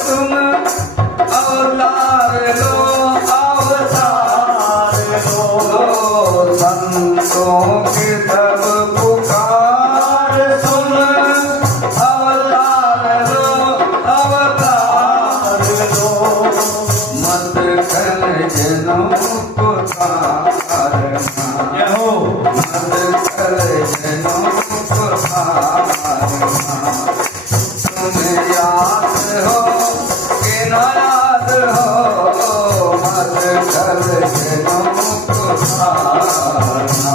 तुम अवतार लो, अवतार लो, संतों की सब पुकार सुन, अवतार लो, अवतार लो, मत कर जनों को तारना, मत कर जनों को तारना, तुम्हें याद हो कि न याद हो, मत कर जनों को तारना,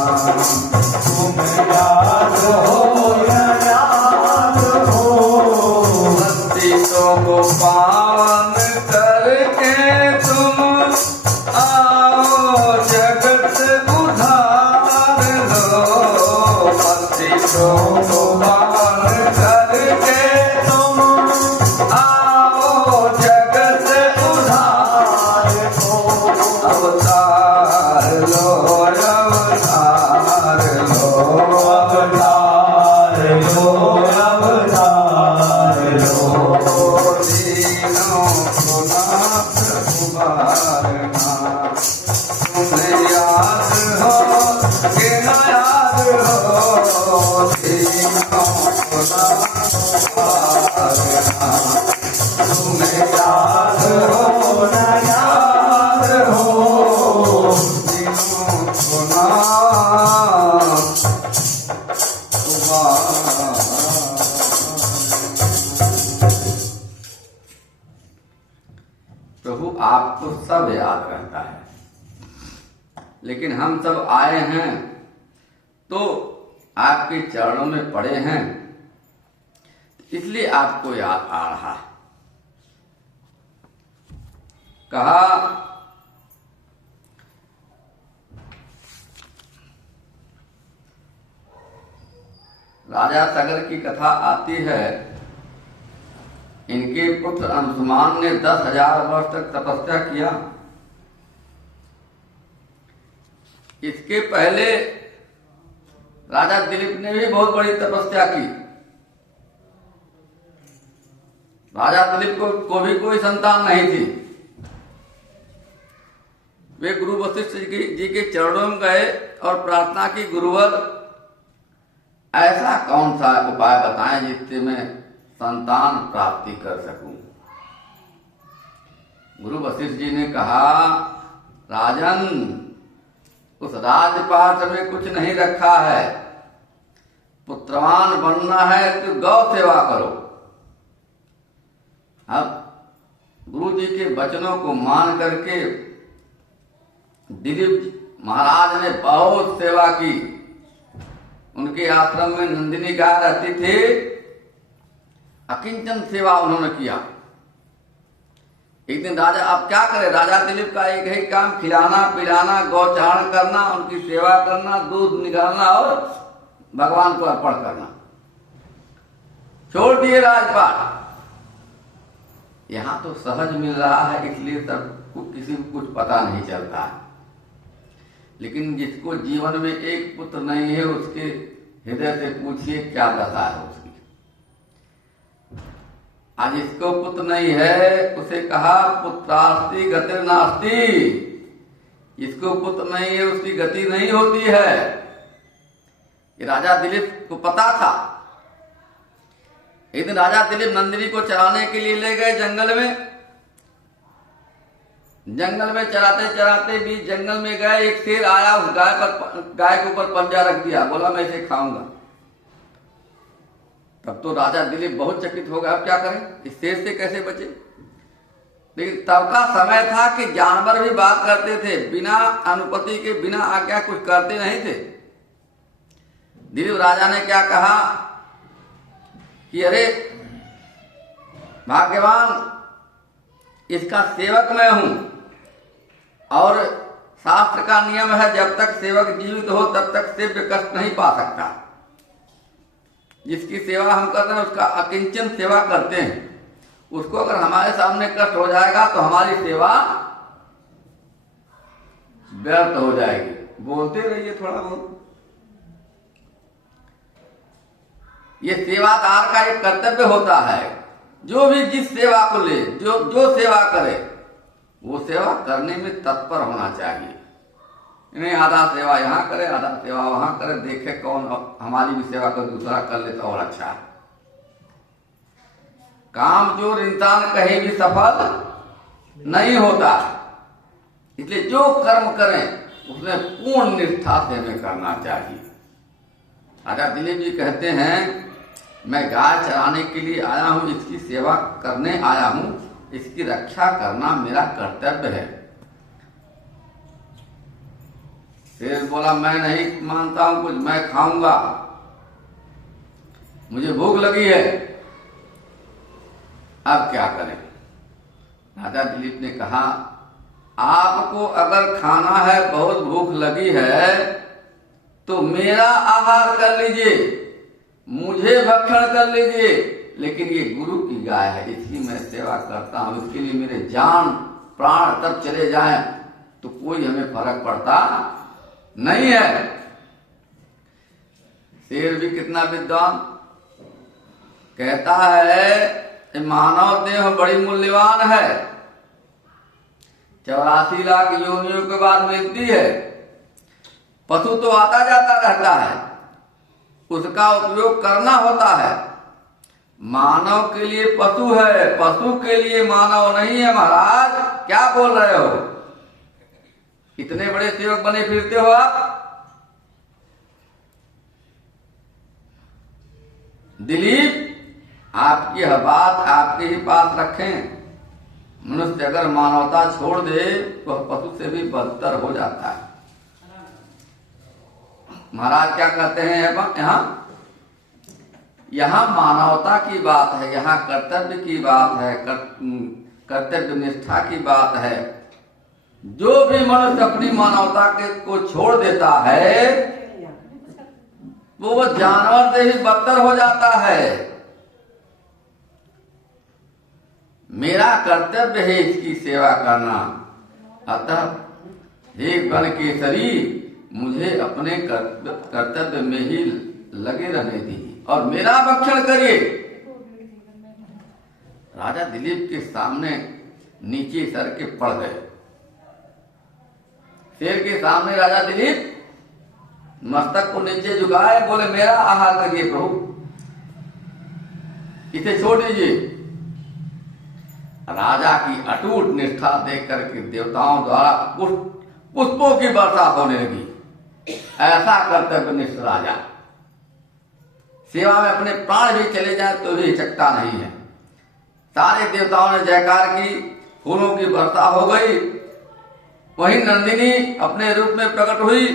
तुम्हें याद हो या याद हो, पतितों को पावन करके तुम आओ जगत उधार लो, पतितों को पावन करके तुम आओ जगत उधार लो, अवतार लो, अवतार लो, अवतार लो, अवतार लो, दीनों को नाथ उबारना, तुम्हें याद हो कि न याद हो, दीनों को नाथ उबारना, तुम्हें याद हो न याद हो, दीनों को नाथ उबारना। प्रभु आपको सब याद रहता है, लेकिन हम सब आए हैं तो आपके चरणों में पड़े हैं, इसलिए आपको याद आ रहा है। कहा राजा सगर की कथा आती है, इनके पुत्र अंशुमान ने 10,000 वर्ष तक तपस्या किया। इसके पहले राजा दिलीप ने भी बहुत बड़ी तपस्या की। राजा दिलीप को भी कोई संतान नहीं थी। वे गुरु वशिष्ठ जी के चरणों में गए और प्रार्थना की, गुरुवर ऐसा कौन सा उपाय बताएं जिससे मैं संतान प्राप्ति कर सकूं। गुरु वशिष्ठ जी ने कहा, राजन उस राजपाट में कुछ नहीं रखा है, पुत्रवान बनना है तो गौ सेवा करो। अब गुरु जी के वचनों को मान करके दिलीप महाराज ने बहुत सेवा की। उनके आश्रम में नंदिनी गाय रहती थी, अकिंचन सेवा उन्होंने किया। एक दिन राजा, अब क्या करे, राजा दिलीप का एक ही काम खिलाना पिलाना, गौचारण करना, उनकी सेवा करना, दूध निकालना और भगवान को अर्पण करना। छोड़ दिए राजपाट। यहां तो सहज मिल रहा है, इसलिए सबको किसी को कुछ पता नहीं चलता है। लेकिन जिसको जीवन में एक पुत्र नहीं है, उसके हृदय से पूछिए क्या दशा है उसकी। आज जिसको पुत्र नहीं है, उसे कहा पुत्रास्ति गति नास्ति। जिसको पुत्र नहीं है उसकी गति नहीं होती है। ये राजा दिलीप को पता था। एक दिन राजा दिलीप नंदिनी को चराने के लिए ले गए जंगल में। जंगल में चराते चराते बीच जंगल में गए, एक शेर आया, उस गाय के ऊपर पंजा रख दिया, बोला मैं इसे खाऊंगा। तब तो राजा दिलीप बहुत चकित हो गया, अब क्या करें, इस शेर से कैसे बचे। लेकिन तब का समय था कि जानवर भी बात करते थे, बिना अनुमति के, बिना आज्ञा कुछ करते नहीं थे। दिलीप राजा ने क्या कहा कि अरे भाग्यवान, इसका सेवक मैं हूं और शास्त्र का नियम है, जब तक सेवक जीवित हो तब तक सेव्य कष्ट नहीं पा सकता। जिसकी सेवा हम करते हैं उसका अकिंचन सेवा करते हैं। उसको अगर हमारे सामने कष्ट हो जाएगा तो हमारी सेवा व्यर्थ हो जाएगी। बोलते रहिए थोड़ा बहुत। ये सेवादार का एक कर्तव्य होता है। जो भी जिस सेवा को ले, जो जो सेवा करे, वो सेवा करने में तत्पर होना चाहिए। नहीं आधा सेवा यहाँ करे, आधा सेवा वहां करे, देखे कौन हमारी भी सेवा कर दूसरा कर ले तो और अच्छा है। कामचोर इंसान कहीं भी सफल नहीं होता। इसलिए जो कर्म करें उसमें पूर्ण निष्ठा से हमें करना चाहिए। राजा दिलीप जी कहते हैं, मैं गाय चराने के लिए आया हूं, इसकी सेवा करने आया हूं, इसकी रक्षा करना मेरा कर्तव्य है। शेर बोला, मैं नहीं मानता हूं कुछ, मैं खाऊंगा, मुझे भूख लगी है, अब क्या करें। राजा दिलीप ने कहा, आपको अगर खाना है, बहुत भूख लगी है, तो मेरा आहार कर लीजिए, मुझे भक्षण कर लीजिए, लेकिन ये गुरु की गाय है, इसकी मैं सेवा करता हूं, इसके लिए मेरे जान प्राण तब चले जाएं तो कोई हमें फर्क पड़ता नहीं है। शेर भी कितना विद्वान, कहता है मानव देह बड़ी मूल्यवान है, 84 लाख योनियों के बाद मिलती है। पशु तो आता जाता रहता है, उसका उपयोग करना होता है। मानव के लिए पशु है, पशु के लिए मानव नहीं है। महाराज क्या बोल रहे हो, इतने बड़े सेवक बने फिरते हो आप। दिलीप, आपकी यह बात आपके ही पास रखें। मनुष्य अगर मानवता छोड़ दे तो पशु से भी बदतर हो जाता है। महाराज क्या कहते हैं, यहाँ मानवता की बात है, यहाँ कर्तव्य की बात है, कर्तव्य निष्ठा की बात है। जो भी मनुष्य अपनी मानवता को छोड़ देता है वो जानवर से ही बदतर हो जाता है। मेरा कर्तव्य है इसकी सेवा करना, अतः हे गण केसरी, मुझे अपने कर्तव्य में ही लगे रहने दीजिए और मेरा भक्षण करिए। राजा दिलीप के सामने नीचे सर के पड़ गए। शेर के सामने राजा दिलीप मस्तक को नीचे झुकाए, बोले मेरा आहार करिए प्रभु, इसे छोड़ दीजिए। राजा की अटूट निष्ठा देख करके देवताओं द्वारा पुष्पों की वर्षा होने लगी। ऐसा कर्तव्यनिष्ठ राजा, सेवा में अपने प्राण भी चले जाए तो भी हिचकता नहीं है। सारे देवताओं ने जयकार की, फूलों की वर्षा हो गई। वहीं नंदिनी अपने रूप में प्रकट हुई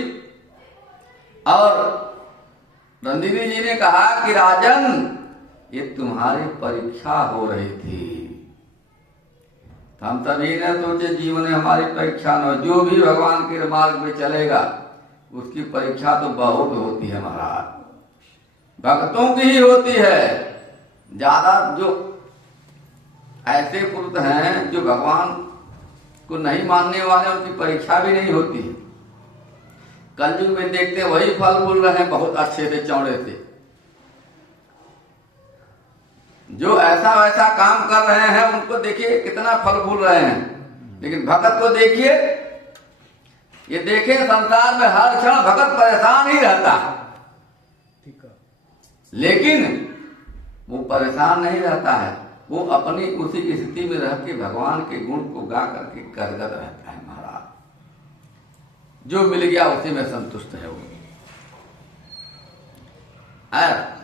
और नंदिनी जी ने कहा कि राजन, ये तुम्हारी परीक्षा हो रही थी। हम तभी ने सोचे जीवन में हमारी परीक्षा न हो। जो भी भगवान के मार्ग में चलेगा उसकी परीक्षा तो बहुत होती है महाराज, भक्तों की ही होती है। ज्यादा जो ऐसे पुरुष हैं जो भगवान को नहीं मानने वाले, उनकी परीक्षा भी नहीं होती। कलयुग में देखते वही फल फूल रहे हैं बहुत अच्छे से, चौड़े से। जो ऐसा वैसा काम कर रहे हैं उनको देखिए कितना फल फूल रहे हैं, लेकिन भगत को देखिए, ये देखे संसार में हर क्षण भगत परेशान ही रहता है, लेकिन वो परेशान नहीं रहता है। वो अपनी उसी स्थिति में रह के भगवान के गुण को गा करके करगत रहता है महाराज। जो मिल गया उसी में संतुष्ट है वो।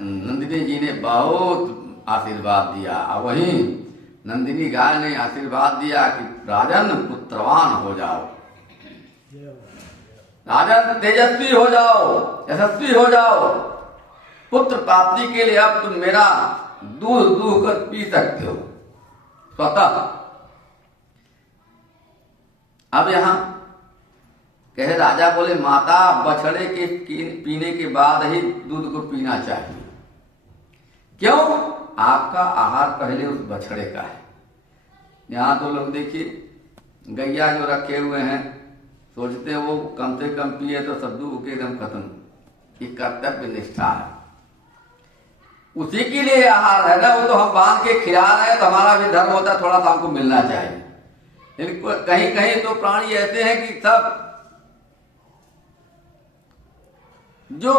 नंदिनी जी ने बहुत आशीर्वाद दिया, वहीं नंदिनी गाय ने आशीर्वाद दिया कि राजन पुत्रवान हो जाओ, राजन तेजस्वी हो जाओ, यशस्वी हो जाओ। पुत्र प्राप्ति के लिए अब तुम मेरा दूध दूह कर पी सकते हो स्वतः। अब यहां कहे राजा बोले, माता बछड़े के पीने के बाद ही दूध को पीना चाहिए। क्यों? आपका आहार पहले उस बछड़े का है। यहाँ तो लोग देखिए गैया जो रखे हुए हैं, सोचते हैं वो कम से कम पिए तो सब दूध एकदम खत्म। ये कर्तव्य निष्ठा है। उसी के लिए आहार है ना, वो तो हम बांध के खिला रहे हैं, तो हमारा भी धर्म होता है थोड़ा सा हमको मिलना चाहिए। लेकिन कहीं कहीं तो प्राणी ऐसे हैं कि सब जो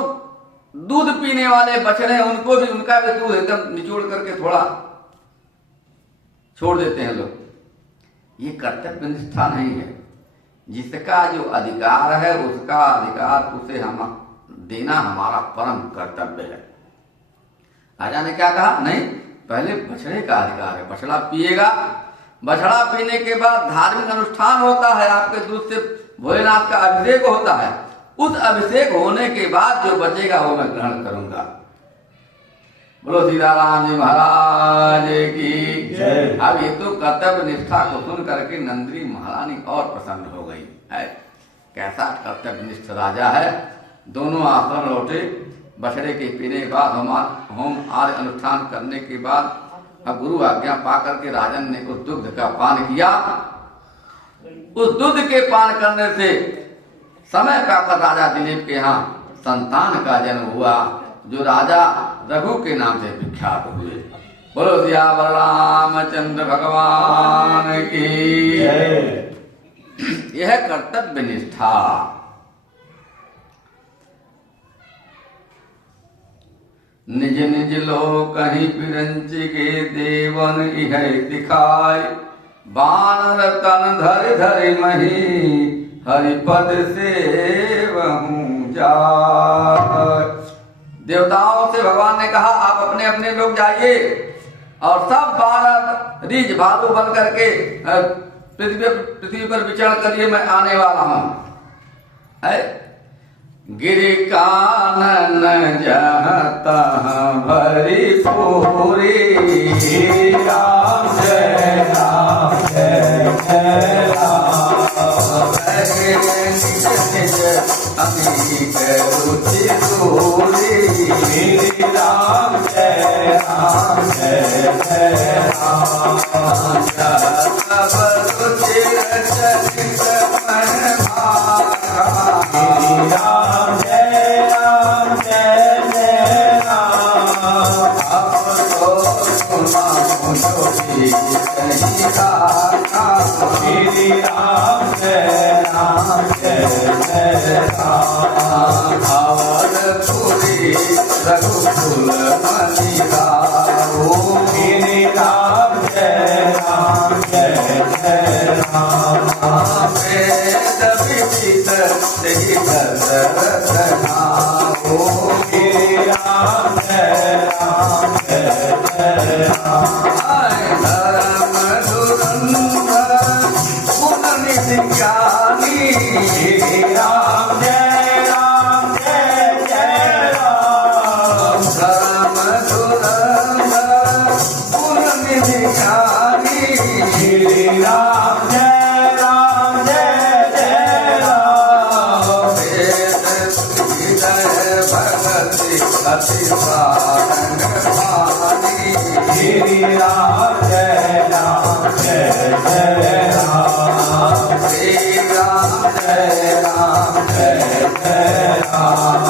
दूध पीने वाले बछड़े हैं उनको भी, उनका भी दूध एकदम निचोड़ करके थोड़ा छोड़ देते हैं लोग। ये कर्तव्य निष्ठा नहीं है। जिसका जो अधिकार है उसका अधिकार उसे हम देना हमारा परम कर्तव्य है। राजा ने क्या कहा, नहीं, पहले बछड़े का अधिकार है, बछड़ा पिएगा, बछड़ा पीने के बाद धार्मिक अनुष्ठान होता है, आपके दूध से भोलेनाथ का अभिषेक होता है, उस अभिषेक होने के बाद जो बचेगा वो मैं ग्रहण करूंगा। बोलो सीताराम जी महाराज की जय। अब ये तो कर्तव्य निष्ठा को सुन करके नंदिनी महारानी और प्रसन्न हो गई है। कैसा कर्तव्य निष्ठ राजा है। दोनों आश्रम लौटे, बछड़े के पीने के बाद होम आदि अनुष्ठान करने के बाद अब गुरु आज्ञा पा करके राजन ने उस दुग्ध का पान किया। उस दूध के पान करने से समय प्राप्त राजा दिलीप के यहाँ संतान का जन्म हुआ, जो राजा रघु के नाम से विख्यात हुए। बोलो सियावर रामचंद्र भगवान की। यह कर्तव्य निष्ठा। निज निज लोक कहीं पिरंच के देवन इह दिखाय, बानर तन धर धर मही हरिपद से वहूं जाय। देवताओं से भगवान ने कहा आप अपने अपने लोग जाइए और सब बानर रीछ भालू बन करके पृथ्वी पर विचरण करिए, मैं आने वाला हूं। गिरि कानन जहता भरी पूरी, राम जय राम जय जय राम। अमित रुचि दूरी, राम जय राम जय जय राम। सब रुचि चरित मन भागा, राम जय राम जय जय राम। अब तो सुना मुझे कहीं राम, श्री राम जय राम जय जय राम। अवधपुरी रघुकुल मणि राम, श्री राम जय राम जय जय राम। वेद विदित तेहि दशरथ नाम, श्री राम जय राम जय जय राम। धर्म धुरंधर गुण निधि ज्ञानी, श्री राम जय राम जय जय राम। धर्म धुरंधर गुण निधि ज्ञानी, श्री राम जय राम जय जय राम। वेद हृदय भगति अति साधन पानी, श्री राम जय राम जय जय राम। श्री राम जय राम जय जय राम।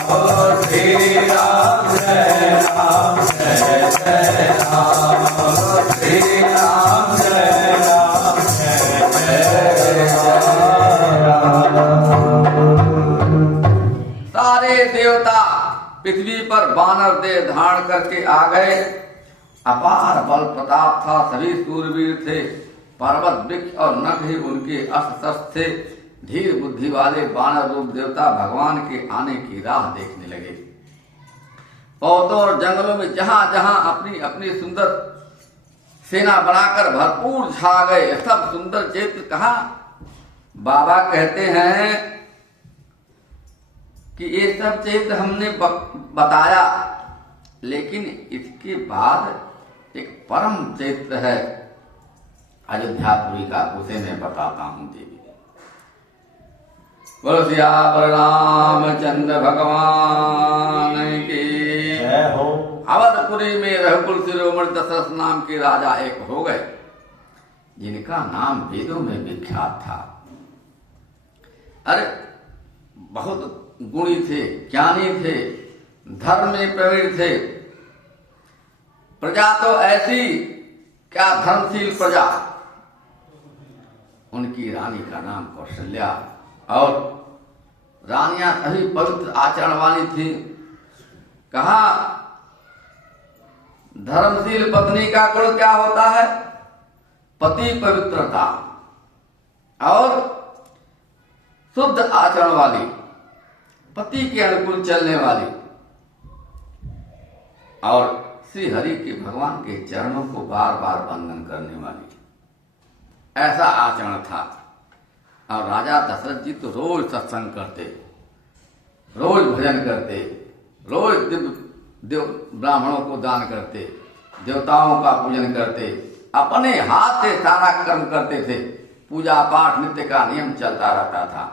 श्री राम जय राम जय जय राम। श्री राम जय राम जय जय राम। सारे देवता पृथ्वी पर बानर देह धारण करके आ गए। अपार बल प्रताप था, सभी सूरवीर थे, पर्वत वृक्ष और नग ही उनके अस्त्र शस्त्र थे। धीर बुद्धि वाले बानर रूप देवता भगवान के आने की राह देखने लगे। पौधों और जंगलों में जहां जहां अपनी अपनी सुंदर सेना बनाकर भरपूर छा गए। सब सुंदर चैत्र कहा। बाबा कहते हैं कि ये सब चैत्र हमने बताया, लेकिन इसके बाद एक परम चैत्र है अयोध्यापुरी का, उसे मैं बताता हूं देवी। बोलो सियावर रामचंद्र भगवान की जय हो। अवधपुरी में रघुकुल शिरोमणि दशरथ नाम के राजा एक हो गए, जिनका नाम वेदों में विख्यात था। अरे बहुत गुणी थे, ज्ञानी थे, धर्म में प्रवीण थे। प्रजा तो ऐसी, क्या धर्मशील प्रजा। उनकी रानी का नाम कौशल्या, और रानियां सभी पवित्र आचरण वाली थी। कहा धर्मशील पत्नी का गुण क्या होता है? पति पवित्रता और शुद्ध आचरण वाली, पति के अनुकूल चलने वाली, और श्री हरि के भगवान के चरणों को बार बार वंदन करने वाली, ऐसा आचरण था। और राजा दशरथ जी तो रोज सत्संग करते, रोज भजन करते, रोज देव ब्राह्मणों को दान करते, देवताओं का पूजन करते, अपने हाथ से सारा कर्म करते थे। पूजा पाठ नित्य का नियम चलता रहता था।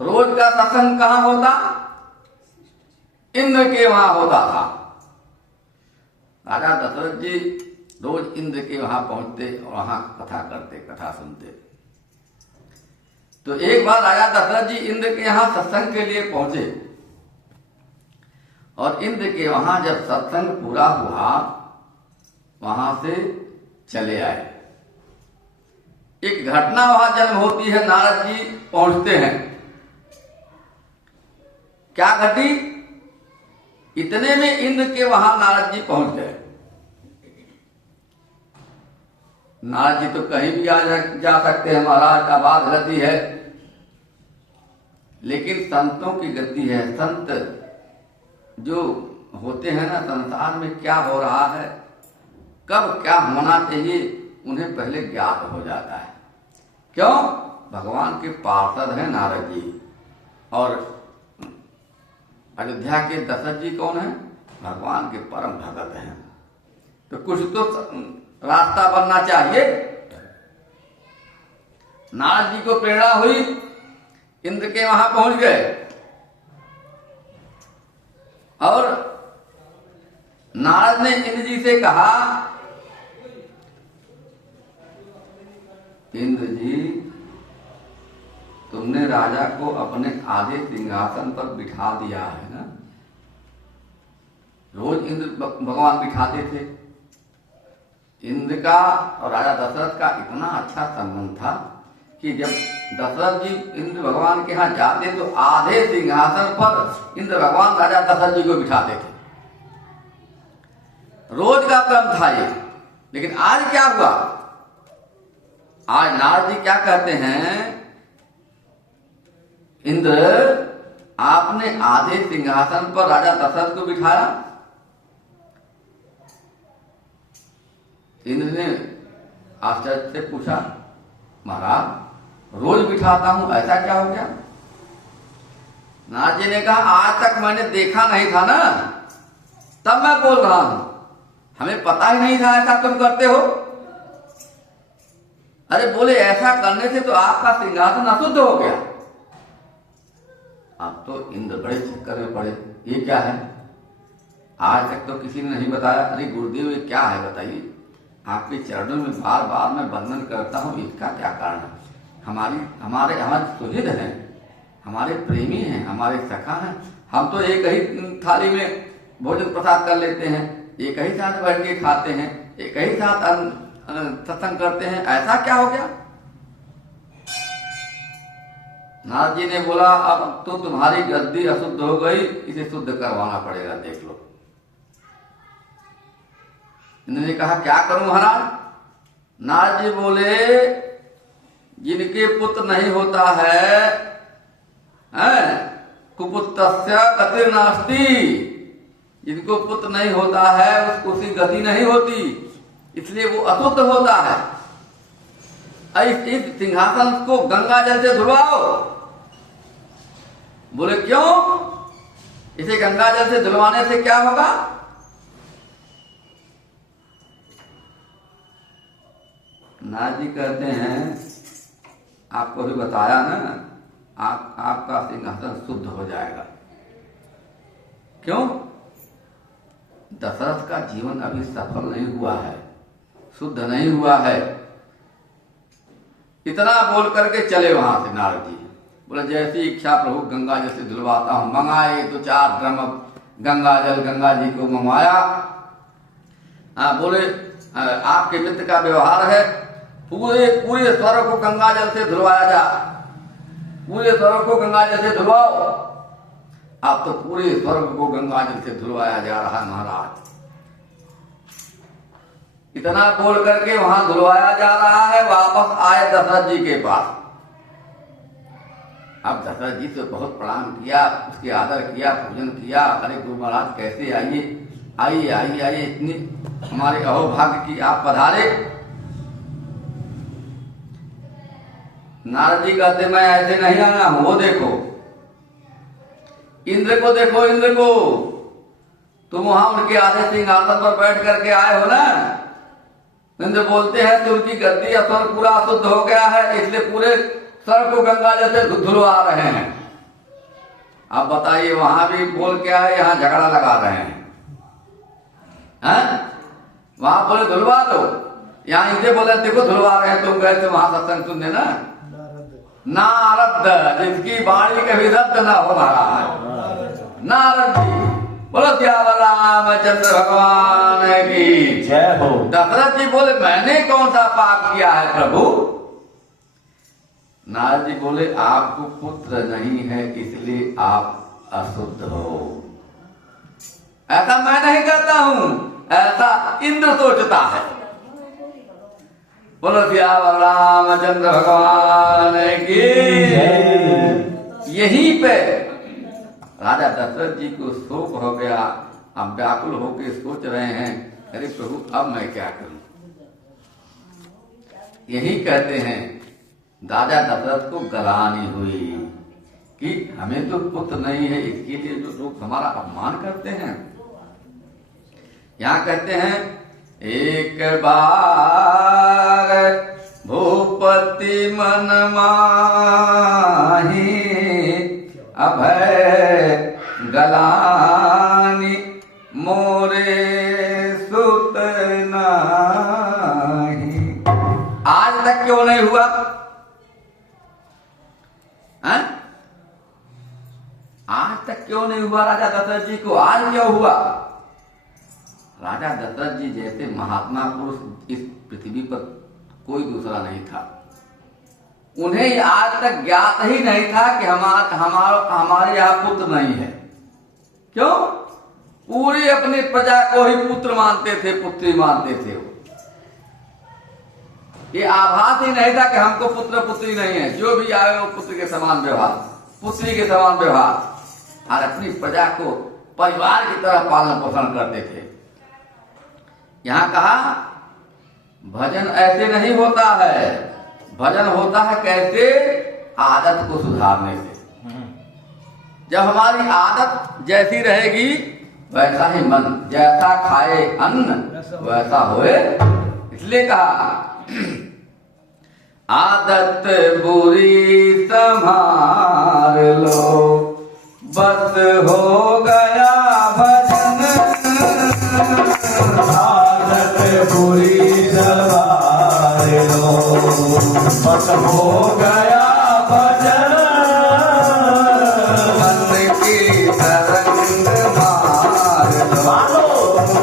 रोज का सत्संग कहाँ होता? इंद्र के वहां होता था। राजा दशरथ जी रोज इंद्र के वहां पहुंचते और वहां कथा करते, कथा सुनते। तो एक बार राजा दशरथ जी इंद्र के यहां सत्संग के लिए पहुंचे, और इंद्र के वहां जब सत्संग पूरा हुआ, वहां से चले आए। एक घटना वहां जन्म होती है, नारद जी पहुंचते हैं। क्या घटी? इतने में इंद्र के वहां नारद जी पहुंच गए। नारद जी तो कहीं भी जा सकते हैं, महाराज का बात गति है, लेकिन संतों की गति है। संत जो होते हैं ना, संसार में क्या हो रहा है, कब क्या होना चाहिए, उन्हें पहले ज्ञात हो जाता है। क्यों? भगवान के पार्षद हैं नारद जी। और अयोध्या के दशरथ जी कौन है? भगवान के परम भगत हैं। तो कुछ तो रास्ता बनना चाहिए। नारद जी को प्रेरणा हुई, इंद्र के वहां पहुंच गए, और नारद ने इंद्र जी से कहा, इंद्र जी, तुमने राजा को अपने आधे सिंहासन पर बिठा दिया है ना। रोज इंद्र भगवान बिठाते थे। इंद्र का और राजा दशरथ का इतना अच्छा संबंध था कि जब दशरथ जी इंद्र भगवान के यहाँ जाते तो आधे सिंहासन पर इंद्र भगवान राजा दशरथ जी को बिठाते थे। रोज का क्रम था ये। लेकिन आज क्या हुआ? आज नारद जी क्या कहते हैं, इंद्र आपने आधे सिंहासन पर राजा दशरथ को बिठाया। इंद्र ने आश्चर्य से पूछा, महाराज रोज बिठाता हूं, ऐसा क्या हो गया? नारद जी ने कहा, आज तक मैंने देखा नहीं था ना, तब मैं बोल रहा हूं, हमें पता ही नहीं था ऐसा तुम करते हो। अरे बोले, ऐसा करने से तो आपका सिंहासन अशुद्ध हो गया। अब तो इंद्र बड़े चक्कर में पड़े, ये क्या है? आज तक तो किसी ने नहीं बताया। अरे गुरुदेव, ये क्या है बताइए? आपके चरणों में बार बार मैं वंदन करता हूँ, इसका क्या कारण है? हमारे सुहृद हैं, हमारे प्रेमी हैं, हमारे सखा हैं। हम तो एक ही थाली में भोजन प्रसाद कर लेते हैं, एक ही साथ बैठ के खाते हैं, एक ही साथ सत्संग करते हैं, ऐसा क्या हो गया? नारद जी ने बोला, अब तो तुम्हारी गद्दी अशुद्ध हो गई, इसे शुद्ध करवाना पड़ेगा, देख लो। इन्होंने कहा, क्या करूं महाराज? नारद जी बोले, जिनके पुत्र नहीं होता है, कुपुत्रस्य गतिर् नास्ति, जिनको पुत्र नहीं होता है उसको उसकी गति नहीं होती, इसलिए वो अशुद्ध होता है। इस सिंहासन को गंगा जल से धुलवाओ। बोले, क्यों? इसे गंगा जल से धुलवाने से क्या होगा? नारद जी कहते हैं, आपको भी बताया ना, आपका सिंहासन शुद्ध हो जाएगा। क्यों? दशरथ का जीवन अभी सफल नहीं हुआ है, शुद्ध नहीं हुआ है। इतना बोल करके चले वहां से नारद जी। बोले, जैसी इच्छा प्रभु, गंगा जैसे धुलवाता हूं। मंगाए 2-4 ड्रम गंगा जी को मंगवाया। बोले आपके मित्र का व्यवहार है पूरे स्वर्ग को गंगा जल से धुलवाया जा, पूरे स्वर्ग को गंगा जल से धुलवाओ। अब तो पूरे स्वर्ग को गंगा जल से धुलवाया जा रहा है महाराज। इतना बोल करके वहां धुलवाया जा रहा है। वापस आए दशरथ जी के पास। अब दशरथ जी तो बहुत प्रणाम किया, उसके आदर किया, पूजन किया। अरे गुरु महाराज कैसे आइए आइए आइए आइए, इतनी हमारे अहोभाग्य की आप पधारे। नारद जी कहते मैं ऐसे नहीं आया हूं, वो देखो इंद्र को, देखो इंद्र को, तुम वहां उनके आधे सिंहासन पर बैठ करके आए हो ना। इंद्र बोलते हैं तो उनकी गद्दी स्वर्ग पूरा अशुद्ध हो गया है, इसलिए पूरे स्वर्ग को गंगा जल से धुलवा रहे हैं। अब बताइए वहां भी बोल क्या है, यहाँ झगड़ा लगा रहे हैं। वहां बोले धुलवा दो, यहाँ इनसे बोले देखो धुलवा रहे हैं। तुम गए थे वहां सत्संग सुनने ना, नारद जिसकी वाणी कभी रद्द न हो रहा है। नारद जी बोलो सियावर रामचंद्र भगवान की जय हो। दशरथ जी बोले मैंने कौन सा पाप किया है प्रभु? नारद जी बोले आपको पुत्र नहीं है इसलिए आप अशुद्ध हो। ऐसा मैं नहीं कहता हूं, ऐसा इंद्र सोचता है। बोलो सियावर रामचंद्र भगवान की। यहीं पे राजा दशरथ जी को शोक हो गया। अब व्याकुल होकर सोच रहे हैं अरे प्रभु अब मैं क्या करूं। यही कहते हैं राजा दशरथ को गलानी हुई कि हमें तो पुत्र नहीं है, इसके लिए जो लोग हमारा अपमान करते हैं। यहाँ कहते हैं एक बार भूपति मन माही अभय गलानी मोरे सुत नाही। आज तक क्यों नहीं हुआ? आज तक क्यों नहीं हुआ राजा दशरथ जी को? आज क्यों हुआ? राजा दशरथ जी जैसे महात्मा पुरुष इस पृथ्वी पर कोई दूसरा नहीं था। उन्हें आज तक ज्ञात ही नहीं था कि हमारे यहाँ पुत्र नहीं है। क्यों? पूरी अपनी प्रजा को ही पुत्र मानते थे, पुत्री मानते थे। ये आभास ही नहीं था कि हमको पुत्र पुत्री नहीं है। जो भी आए वो पुत्र के समान व्यवहार, पुत्री के समान व्यवहार, और अपनी प्रजा को परिवार की तरह पालन पोषण करते थे। यहाँ कहा भजन ऐसे नहीं होता है, भजन होता है कैसे? आदत को सुधारने से। जब हमारी आदत जैसी रहेगी वैसा ही मन, जैसा खाए अन्न वैसा होए। इसलिए कहा आदत बुरी संभाल लो, बस हो गया भजन। आदत बुरी संभाल लो, बस हो गया भजन। मन की तरंग मार लो,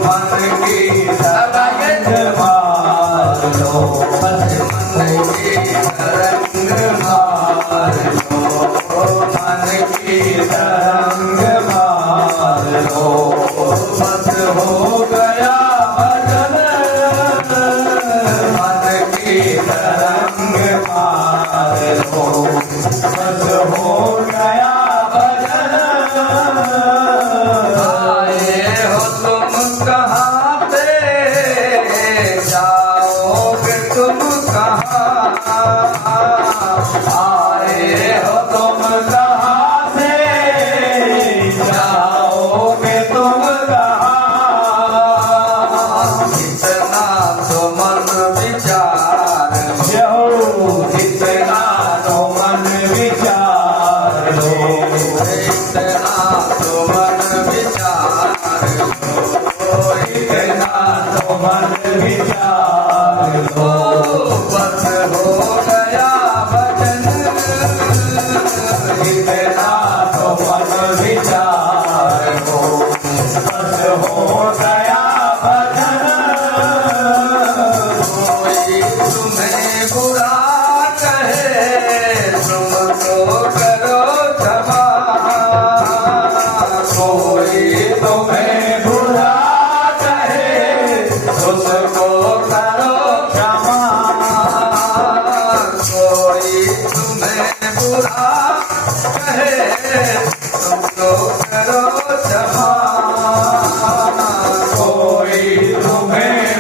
मन की तरंग मार लो, बस मन की तरंग मार लो, मन की तरंग मार लो, बस हो गया भजन। मन की तरंग मार लो, बस हो गया भजन। आए हो तुम कहाँ से, जाओगे तुम कहाँ? आए हो तुम कहाँ से, जाओगे तुम कहाँ? इतना तो मन विचार लो, इतना तो मन विचार लो, इतना तो मन विचार लो, इतना तो मन विचार लो, बस हो गया भजन। इतना तो मन विचार लो,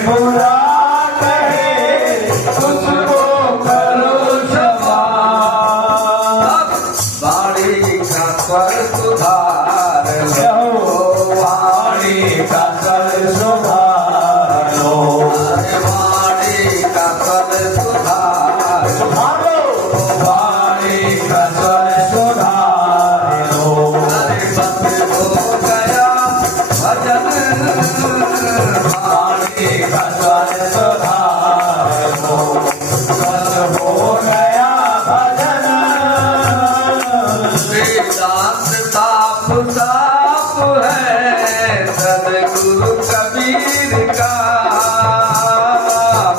बुरा कहे उसको करो क्षमा। वाणी का स्वर सुधार लो, वाणी का स्वर सुधारो, वाणी का स्वर सुधार सुधारो, वाणी का स्वर सुधारो। बस हो गया भजन, वाणी का स्वर सुधारो, बस हो गया भजन। वेदांत साफ साफ है सदगुरु कबीर का,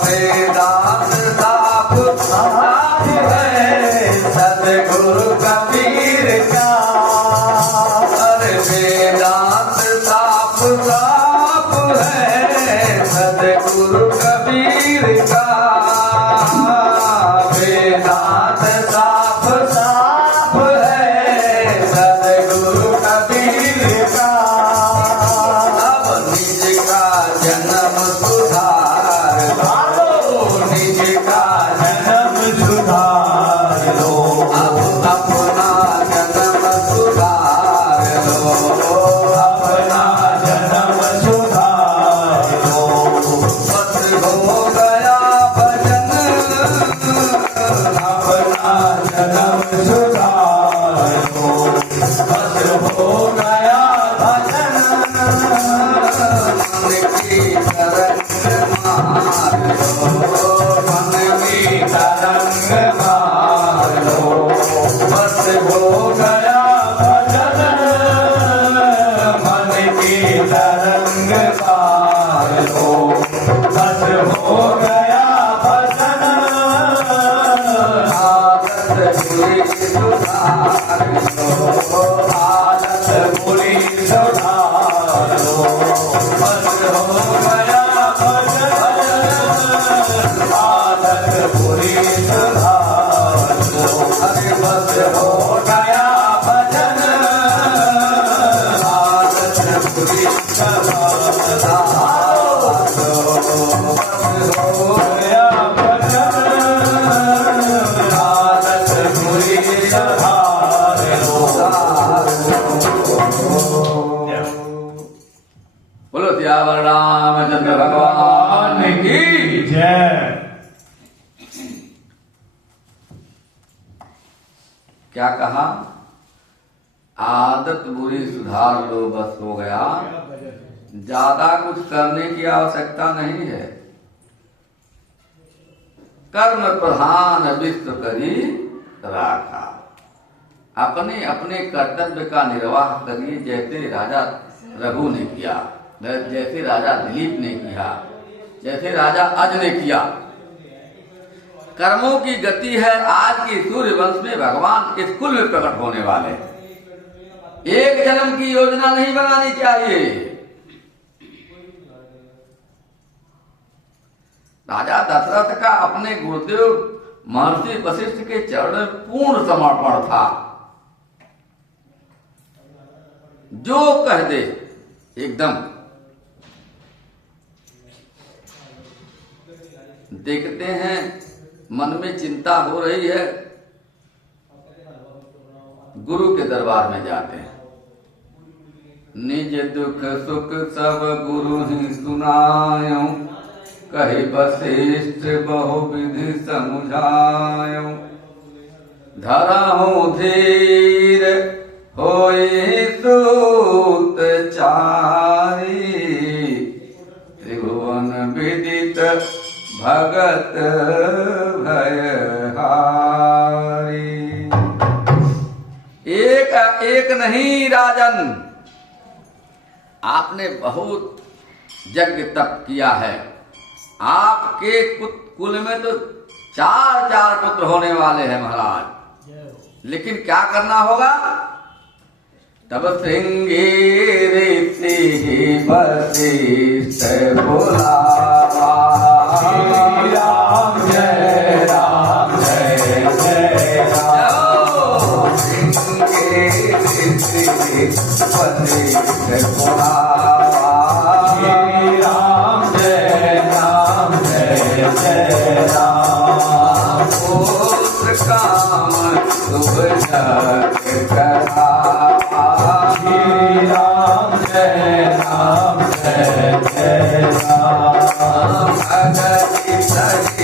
वेदांत साफ साफ है सदगुरु कबीर का। अरे वेदांत साफ साफ है सदगुरु कबीर का, वेदांत साफ साफ है सदगुरु कबीर का। अब निज का जन्म सुधार लो, निज का जन्म सुधारो, अब अपना जन्म सुधार लो, अपना जन्म सुधारो। बस हो गया भजन, अपना जन्म सुधारो, बस हो गया भजन। मन की तरंग मार लो, मन की तरंग मारो, बस हो गया भजन। मन की तरंग मारो, बस हो गया भजन। आदत बुरी सुधार लो, आदत बुरी सुधारो, बस हो गया भजन। आदत बुरी सुधारो, अरे बस हो गया भजन। आदत बुरी सुधारो, हो गया भजन। आदत बुरी सुधारो। बोलो सियावर रामचंद्र भगवान की। जय। क्या कहा? आदत बुरी सुधार लो, बस हो गया। ज्यादा कुछ करने की आवश्यकता नहीं है। कर्म प्रधान विश्व करी राखा। अपने अपने कर्तव्य का निर्वाह करिए, जैसे राजा रघु ने किया, जैसे राजा दिलीप ने किया, जैसे राजा अज ने किया। कर्मों की गति है। आज की सूर्य वंश में भगवान इस कुल में प्रकट होने वाले। एक जन्म की योजना नहीं बनानी चाहिए। राजा दशरथ का अपने गुरुदेव महर्षि वशिष्ठ के चरण में पूर्ण समर्पण था। जो कह दे एकदम। देखते हैं मन में चिंता हो रही है, गुरु के दरबार में जाते हैं। निज दुख सुख सब गुरु ही सुनायो, कहे वशिष्ठ बहु विधि समुझायो। धरहु धीर होई सूत चारी, त्रिभुवन विदित भगत भयहारी। एक नहीं राजन, आपने बहुत यज्ञ तप किया है। आपके कुल में तो 4 पुत्र होने वाले हैं महाराज। लेकिन क्या करना होगा? तब श्रृंगेरी वशिष्ठ बुलावा, राम जय राम जय जय राम। श्रृंगेरी वशिष्ठ बुलावा, राम जय राम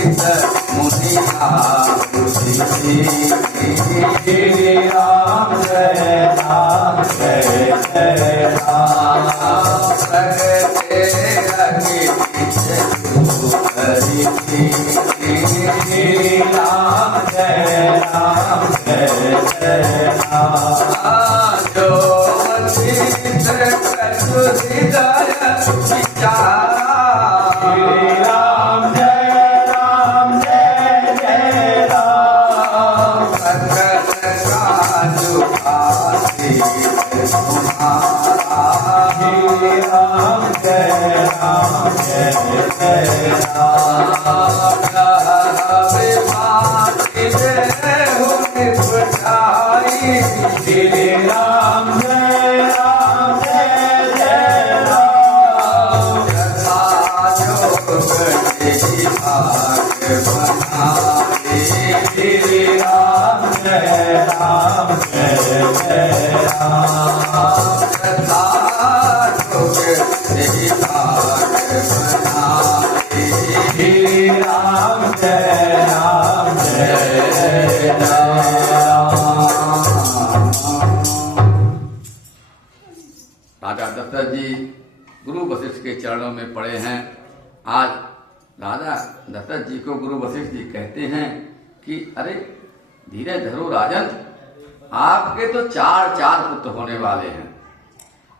मुनिया श्री राम जय राम जय जय राम प्रगटे श्री राम जय राम जय जय राम जो वशिष्ठ कछु हृदय विचारा श्री राम जय जय राम प्रकट काजु आशीष तुम्हारा श्री राम जय जय राम श्री राम जय जय राम श्री राम जय जय राम श्री राम जय जय राम राजा दशरथ जी गुरु वशिष्ठ के चरणों में पड़े हैं। आज राजा दशरथ जी को गुरु वशिष्ठ जी कहते हैं कि अरे धीरे धरो राजन, आपके तो चार पुत्र होने वाले हैं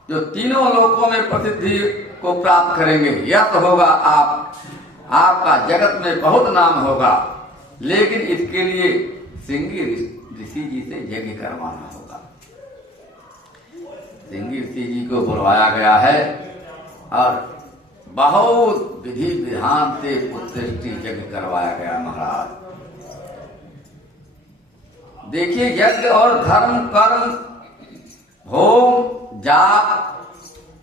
जो तीनों लोकों में प्रसिद्धि को प्राप्त करेंगे। यश होगा, आपका जगत में बहुत नाम होगा, लेकिन इसके लिए सिंगी ऋषि जी से यज्ञ करवाना होगा। सिंगी ऋषि जी को बुलवाया गया है और बहुत विधि विधान से पुत्रष्टि यज्ञ करवाया गया। महाराज देखिए, यज्ञ और धर्म कर्म होम जाप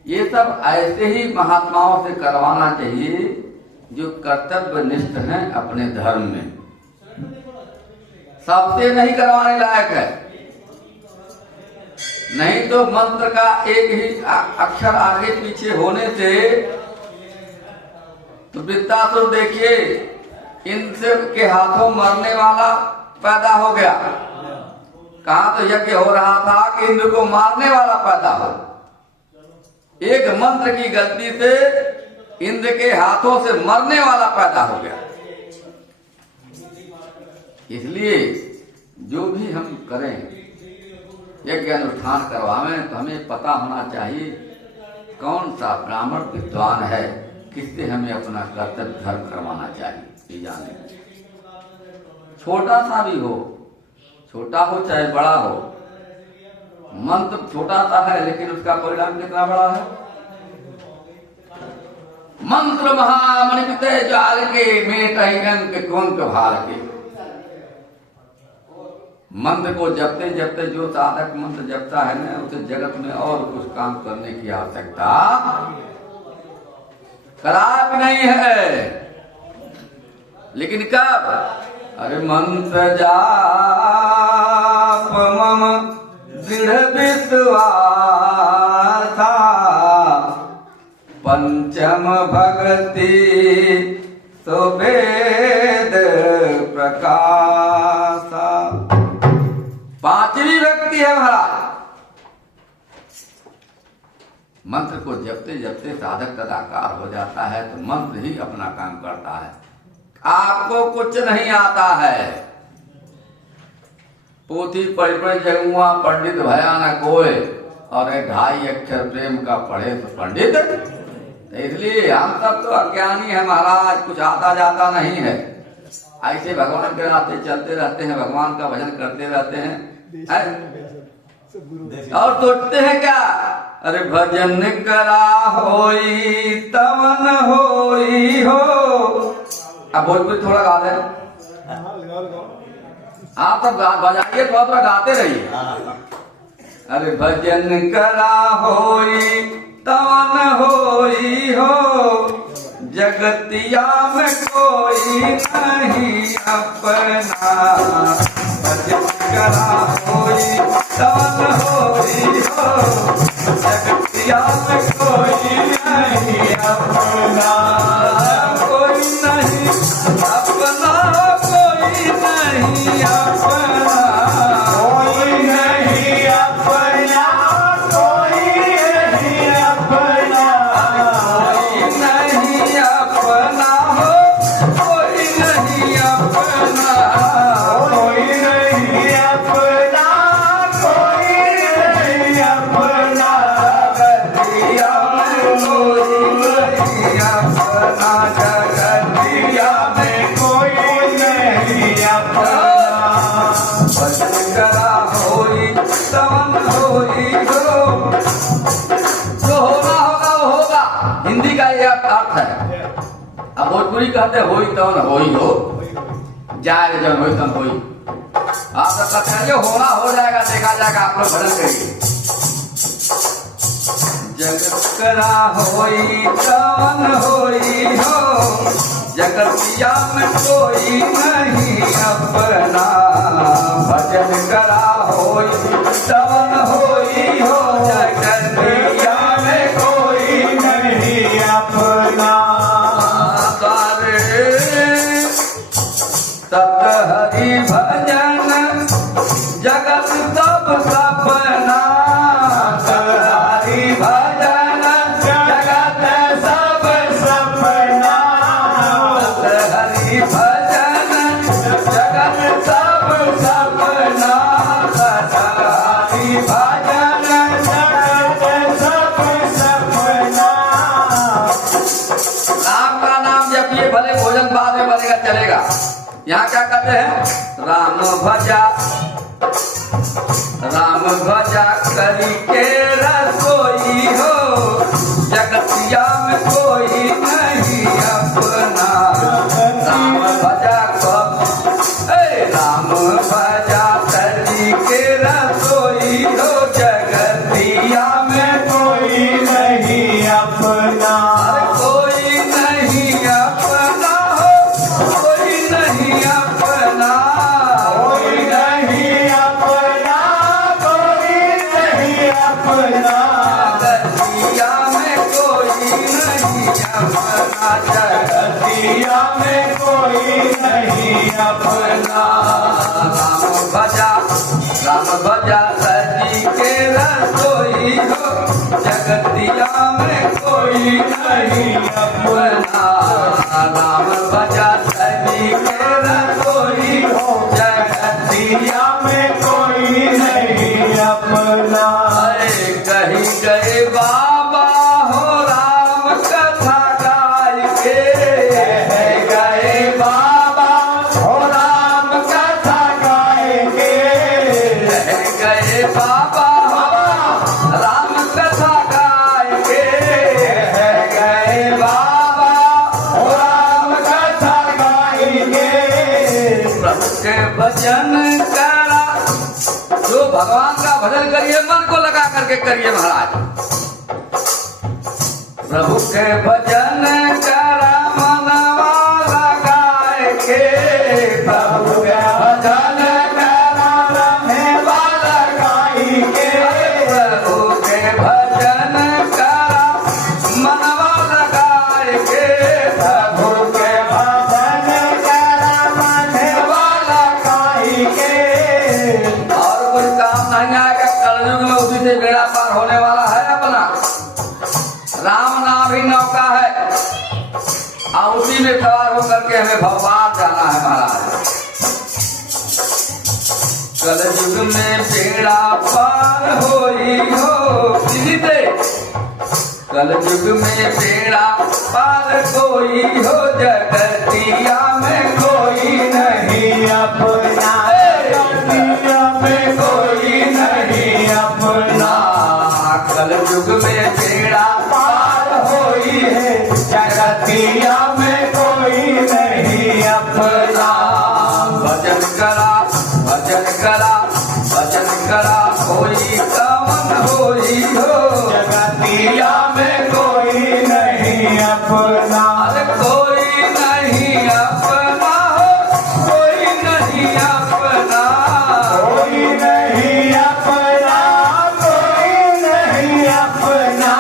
ये सब ऐसे ही महात्माओं से करवाना चाहिए जो कर्तव्य निष्ठ हैं अपने धर्म में। सबसे नहीं करवाने लायक है, नहीं तो मंत्र का एक ही अक्षर आगे पीछे होने से तो वृत्तासुर देखिए, इनसे के हाथों मरने वाला पैदा हो गया। कहा तो यज्ञ हो रहा था कि इंद्र को मारने वाला पैदा हो। एक मंत्र की गलती से इंद्र के हाथों से मरने वाला पैदा हो गया। इसलिए जो भी हम करें, यज्ञ अनुष्ठान करवावें तो हमें पता होना चाहिए कौन सा ब्राह्मण विद्वान है, किससे हमें अपना कर्तव्य धर्म करवाना चाहिए। ये जाने छोटा सा भी हो, छोटा हो चाहे बड़ा हो, मंत्र छोटा सा है लेकिन उसका परिणाम कितना बड़ा है। मंत्र महामणिपित जाल के मेट कौन भार के। मंत्र को जपते जपते जो साधक मंत्र जपता है ना, उसे जगत में और कुछ काम करने की आवश्यकता खराब नहीं है। लेकिन कब? अरे मंत्र जाप मम दृढ़ विश्वासा, पंचम भक्ति सुवेद प्रकाशा। पांचवी व्यक्ति है महाराज। मंत्र को जपते जपते साधक तदाकार हो जाता है तो मंत्र ही अपना काम करता है। आपको कुछ नहीं आता है, पोथी पढ़ पढ़ जगुआ पंडित भया न कोय, और 2.5 अक्षर प्रेम का पढ़े तो पंडित। इसलिए हम सब तो अज्ञानी है महाराज, कुछ आता जाता नहीं है। ऐसे भगवान के रास्ते चलते रहते हैं, भगवान का भजन करते रहते हैं और सोचते हैं क्या, अरे भजन करा होई तवन होई हो। अब भोजपुरी थोड़ा गा दे, आप सब बजाइए, थोड़ा गाते रहिए। अरे भजन करा होई तवन होई हो, जगतिया में कोई नहीं अपना। भजन करा होई तवन होई हो, जगतिया में कोई नहीं अपना। कोई नहीं अपना भोजपुरी कहते हैं होई तो न होई हो, जाए जब होई तब होई। आप तो कहते हैं जो होना हो जाएगा, देखा जाएगा, आप लोग भजन करिए। जगत करा होई तवन होई हो, जगतिया में कोई नहीं अपना। भजन करा होई तवन होई हो, जगतिया में कोई नहीं अपना। सत हरि भजन जगत सब सपना। हरि भजन जगत सब सपना। हरि भजन जगत सब सपना। हरि भजन जगत सब सपना। राम का नाम जपिए, भले भोजन बाद में बनेगा चलेगा। यहाँ क्या कहते हैं? राम भजा करी के रसोई हो, जगतिया में कोई नहीं अपना। राम भजा राम भजा करी के रसोई हो, जगतिया में कोई नहीं अपना। कोई नहीं अपना हो, कोई नहीं अपना। कोई नहीं अपना। कोई नहीं अपना। जगतिया में कोई नहीं अपना। जगतिया में कोई नहीं अपना। राम भजा सजी के रसोई हो, जगतिया में कोई नहीं अपना। राम भजा सजी के रसोई हो, जगतिया में कोई नहीं अपना। कहीं गए बाबा हो राम कथा गाय के। गए बाबा हो राम कथा गाएंगे। गए बाबा हो राम कथा गाय के। गए बाबा हो राम कथा गाएंगे। प्रभु के भजन करा, जो भगवान का भजन करिए, मन को लगा करके करिए महाराज। प्रभु के भजन करा मनवा लगाए के। प्रभु के भजन करा रमे वाला गाएंगे। प्रभु के भजन करा मनवा लगाए के। प्रभु के भजन करा रमे वाला गाएंगे। और कोई काम नहीं आएगा, कलयुग में उसी से बेड़ा पार होने वाला है अपना। राम नाम ही नौका है, और उसी में सवार होकर के हमें भगवान जाना है महाराज। कलयुग में बेड़ा पार होई हो, किसी से कलयुग में बेड़ा पार कोई हो, जगतिया में कोई नहीं अपना। जगतिया में कोई नहीं अपना। कलयुग में बेड़ा पार होई है, जगतिया में कोई नहीं अपना। भजन करा भजन करा भजन करा, होई कवन होई हो, जगतिया में कोई नहीं अपना। अरे कोई नहीं अपना हो, कोई नहीं अपना। कोई नहीं अपना। कोई नहीं अपना।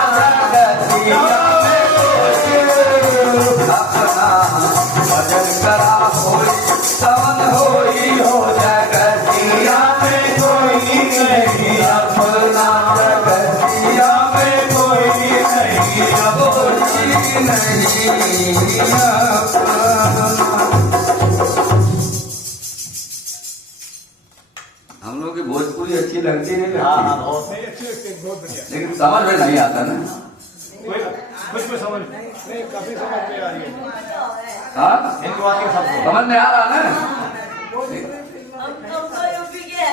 जगतिया में कोई अपना। भजन करा होई कवन होई हो, जगतिया में कोई नहीं अपना। जगतिया में कोई नहीं अपना। नहीं अपना। हम लोग की भोजपुरी अच्छी लगती नहीं लगती, लेकिन समझ में नहीं आता ना। कुछ में समझ नहीं, काफी समझ में आ रही है। हाँ हिंदू आके सबको समझ में आ रहा ना।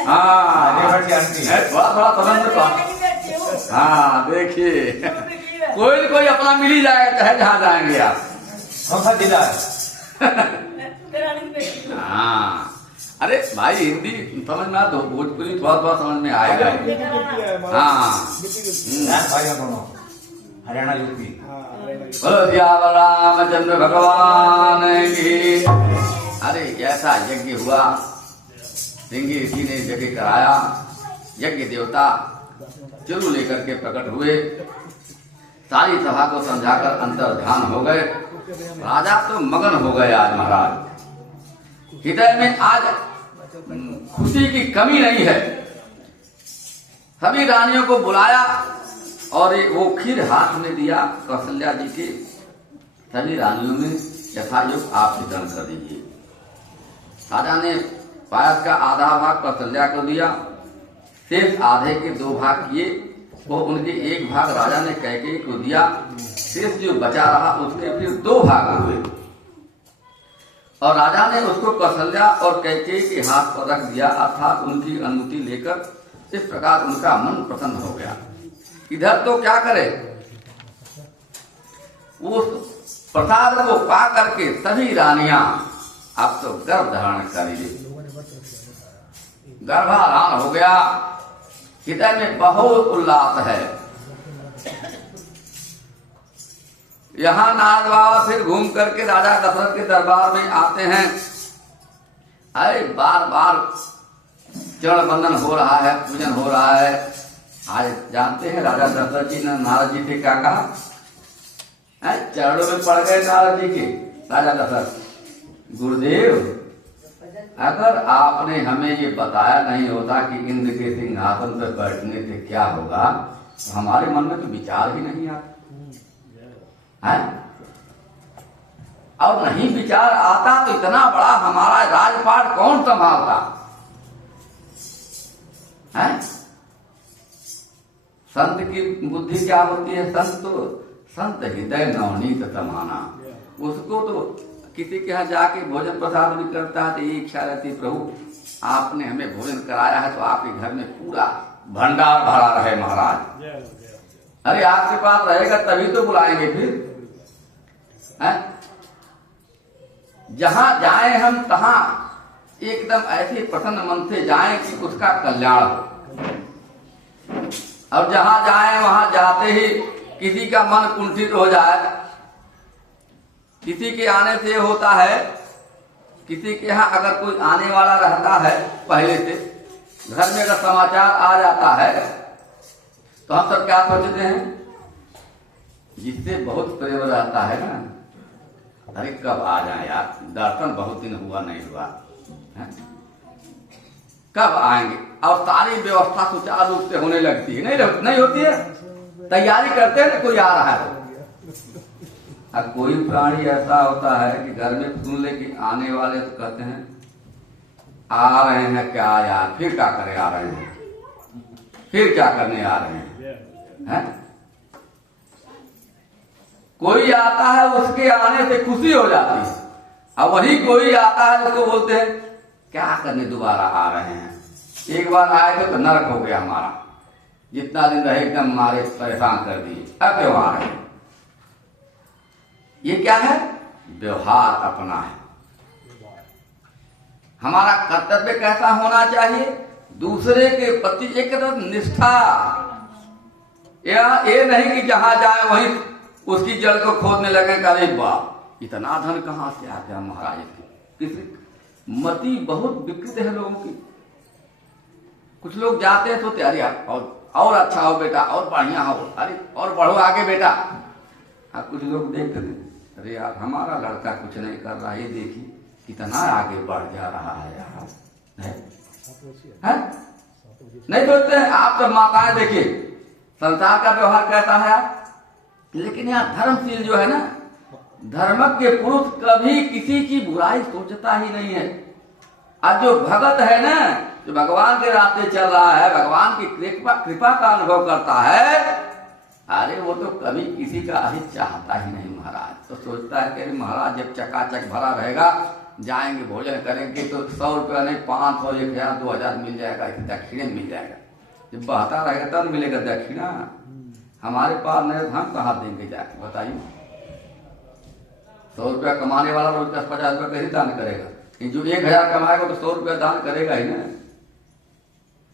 हाँ थोड़ा थोड़ा समझ में तो। हाँ देखिए, कोई न कोई अपना मिल ही जाएगा, चाहे जहाँ जाएंगे आप। चौथा जिला है। हाँ, अरे भाई हिंदी समझ में आ तो भोजपुरी थोड़ा थोड़ा समझ में आएगा ही। हाँ भाई हैं दोनों, हरियाणा यूपी। बोलो सियावर रामचंद्र भगवान की। अरे ऐसा यज्ञ हुआ, सिंगी ऋषि ने यज्ञ कराया। यज्ञ देवता चुरु लेकर के प्रकट हुए, सारी सभा को समझाकर अंतर ध्यान हो गए। राजा तो मगन हो गए आज महाराज, हृदय में आज खुशी की कमी नहीं है। सभी रानियों को बुलाया और वो खीर हाथ में दिया कौशल्या जी के। सभी रानियों ने यथायोग आप वितरण कर दीजिए। राजा ने पायस का आधा भाग कौशल्या को दिया, शेष आधे के 2 भाग किए। वो उनके 1 भाग राजा ने कैकेयी को दिया, शेष जो बचा रहा उसके फिर 2 भाग हुए और राजा ने उसको कौशल्या और कैकेयी के हाथ पर रख दिया, अर्थात उनकी अनुमति लेकर। इस प्रकार उनका मन प्रसन्न हो गया। इधर तो क्या करे, उस प्रसाद को पा करके सभी रानियां अब तो गर्भ धारण करेंगे। गर्भाधान हो गया, हृदय में बहुत उल्लास है। यहाँ नारद बाबा फिर घूम करके राजा दशरथ के दरबार में आते हैं। अरे बार बार चरण बंदन हो रहा है, पूजन हो रहा है। आज जानते हैं राजा दशरथ जी ने नारद जी से क्या कहा? चरणों में पड़ गए नारद जी के। राजा दशरथ, गुरुदेव अगर आपने हमें ये बताया नहीं होता कि इंद्र के सिंहासन पर बैठने से क्या होगा, तो हमारे मन में तो विचार ही नहीं आता है। और नहीं विचार आता तो इतना बड़ा हमारा राजपाट कौन संभालता है? संत की बुद्धि क्या होती है? संत हृदय नवनीत समाना। उसको तो किसी के यहाँ जाके भोजन प्रसाद भी करता है तो ये इच्छा रहती, प्रभु आपने हमें भोजन कराया है तो आपके घर में पूरा भंडार भरा रहे महाराज। अरे आपके पास रहेगा तभी तो बुलाएंगे फिर है? जहां जाए हम तहां एकदम ऐसे प्रसन्न मन से जाएं कि उसका कल्याण हो। और जहां जाए वहां जाते ही किसी का मन कुंठित हो जाए, किसी के आने से होता है, किसी के यहाँ अगर कोई आने वाला रहता है पहले से, घर में अगर समाचार आ जाता है तो हम सब क्या सोचते हैं? जिससे बहुत प्रेम रहता है ना, अरे कब आ जाए यार, दर्शन बहुत दिन हुआ नहीं हुआ है? कब आएंगे? और सारी व्यवस्था सुचारू रूप से होने लगती है। नहीं होती है, तैयारी करते हैं कोई आ रहा है। अब कोई प्राणी ऐसा होता है कि घर में सुन ले कि आने वाले, तो कहते हैं आ रहे हैं क्या यार, फिर क्या करे आ रहे हैं, फिर क्या करने आ रहे हैं? कोई आता है उसके आने से खुशी हो जाती है, अब वही कोई आता है उसको बोलते हैं क्या करने दोबारा आ रहे हैं। एक बार आए थे तो नरक हो गया हमारा, जितना दिन रहे एकदम हमारे परेशान कर दिए, अब क्यों आ रहे हैं? ये क्या है? व्यवहार अपना है। हमारा कर्तव्य कैसा होना चाहिए? दूसरे के प्रति एक निष्ठा। ये नहीं कि जहां जाए वहीं उसकी जड़ को खोदने लगे। अरे वाह, इतना धन कहां से आ गया महाराज की। किसी मति बहुत विकृत है लोगों की। कुछ लोग जाते हैं सोचते अरे और अच्छा हो बेटा, और बढ़िया हो, अरे और बढ़ो आगे बेटा। अब कुछ लोग देखते थे, अरे यार हमारा लड़का कुछ नहीं कर रहा, ये देखिए कितना आगे बढ़ जा रहा है यार, है? नहीं सोचते हैं? आप सब माताएं देखिए संसार का व्यवहार कैसा है आप। लेकिन यहाँ धर्मशील जो है ना, धर्मज्ञ पुरुष कभी किसी की बुराई सोचता ही नहीं है। आज जो भगत है ना, जो भगवान के रास्ते चल रहा है, भगवान की कृपा का अनुभव करता है, अरे वो तो कभी किसी का अहित चाहता ही नहीं महाराज। तो सोचता है कि महाराज जब चकाचक भरा रहेगा, जाएंगे भोजन करेंगे तो 100 रुपया नहीं 500, 1000, 2000 मिल जाएगा, दक्षिणे मिल जाएगा। जब बहता रहेगा तब मिलेगा दक्षिणा। हमारे पास नहीं, हम कहाँ देंगे जाके बताइए? 100 रुपया कमाने वाला रोज 10-50 रुपया कैसे दान करेगा? जो 1000 कमाएगा तो 100 रुपया दान करेगा ही ना,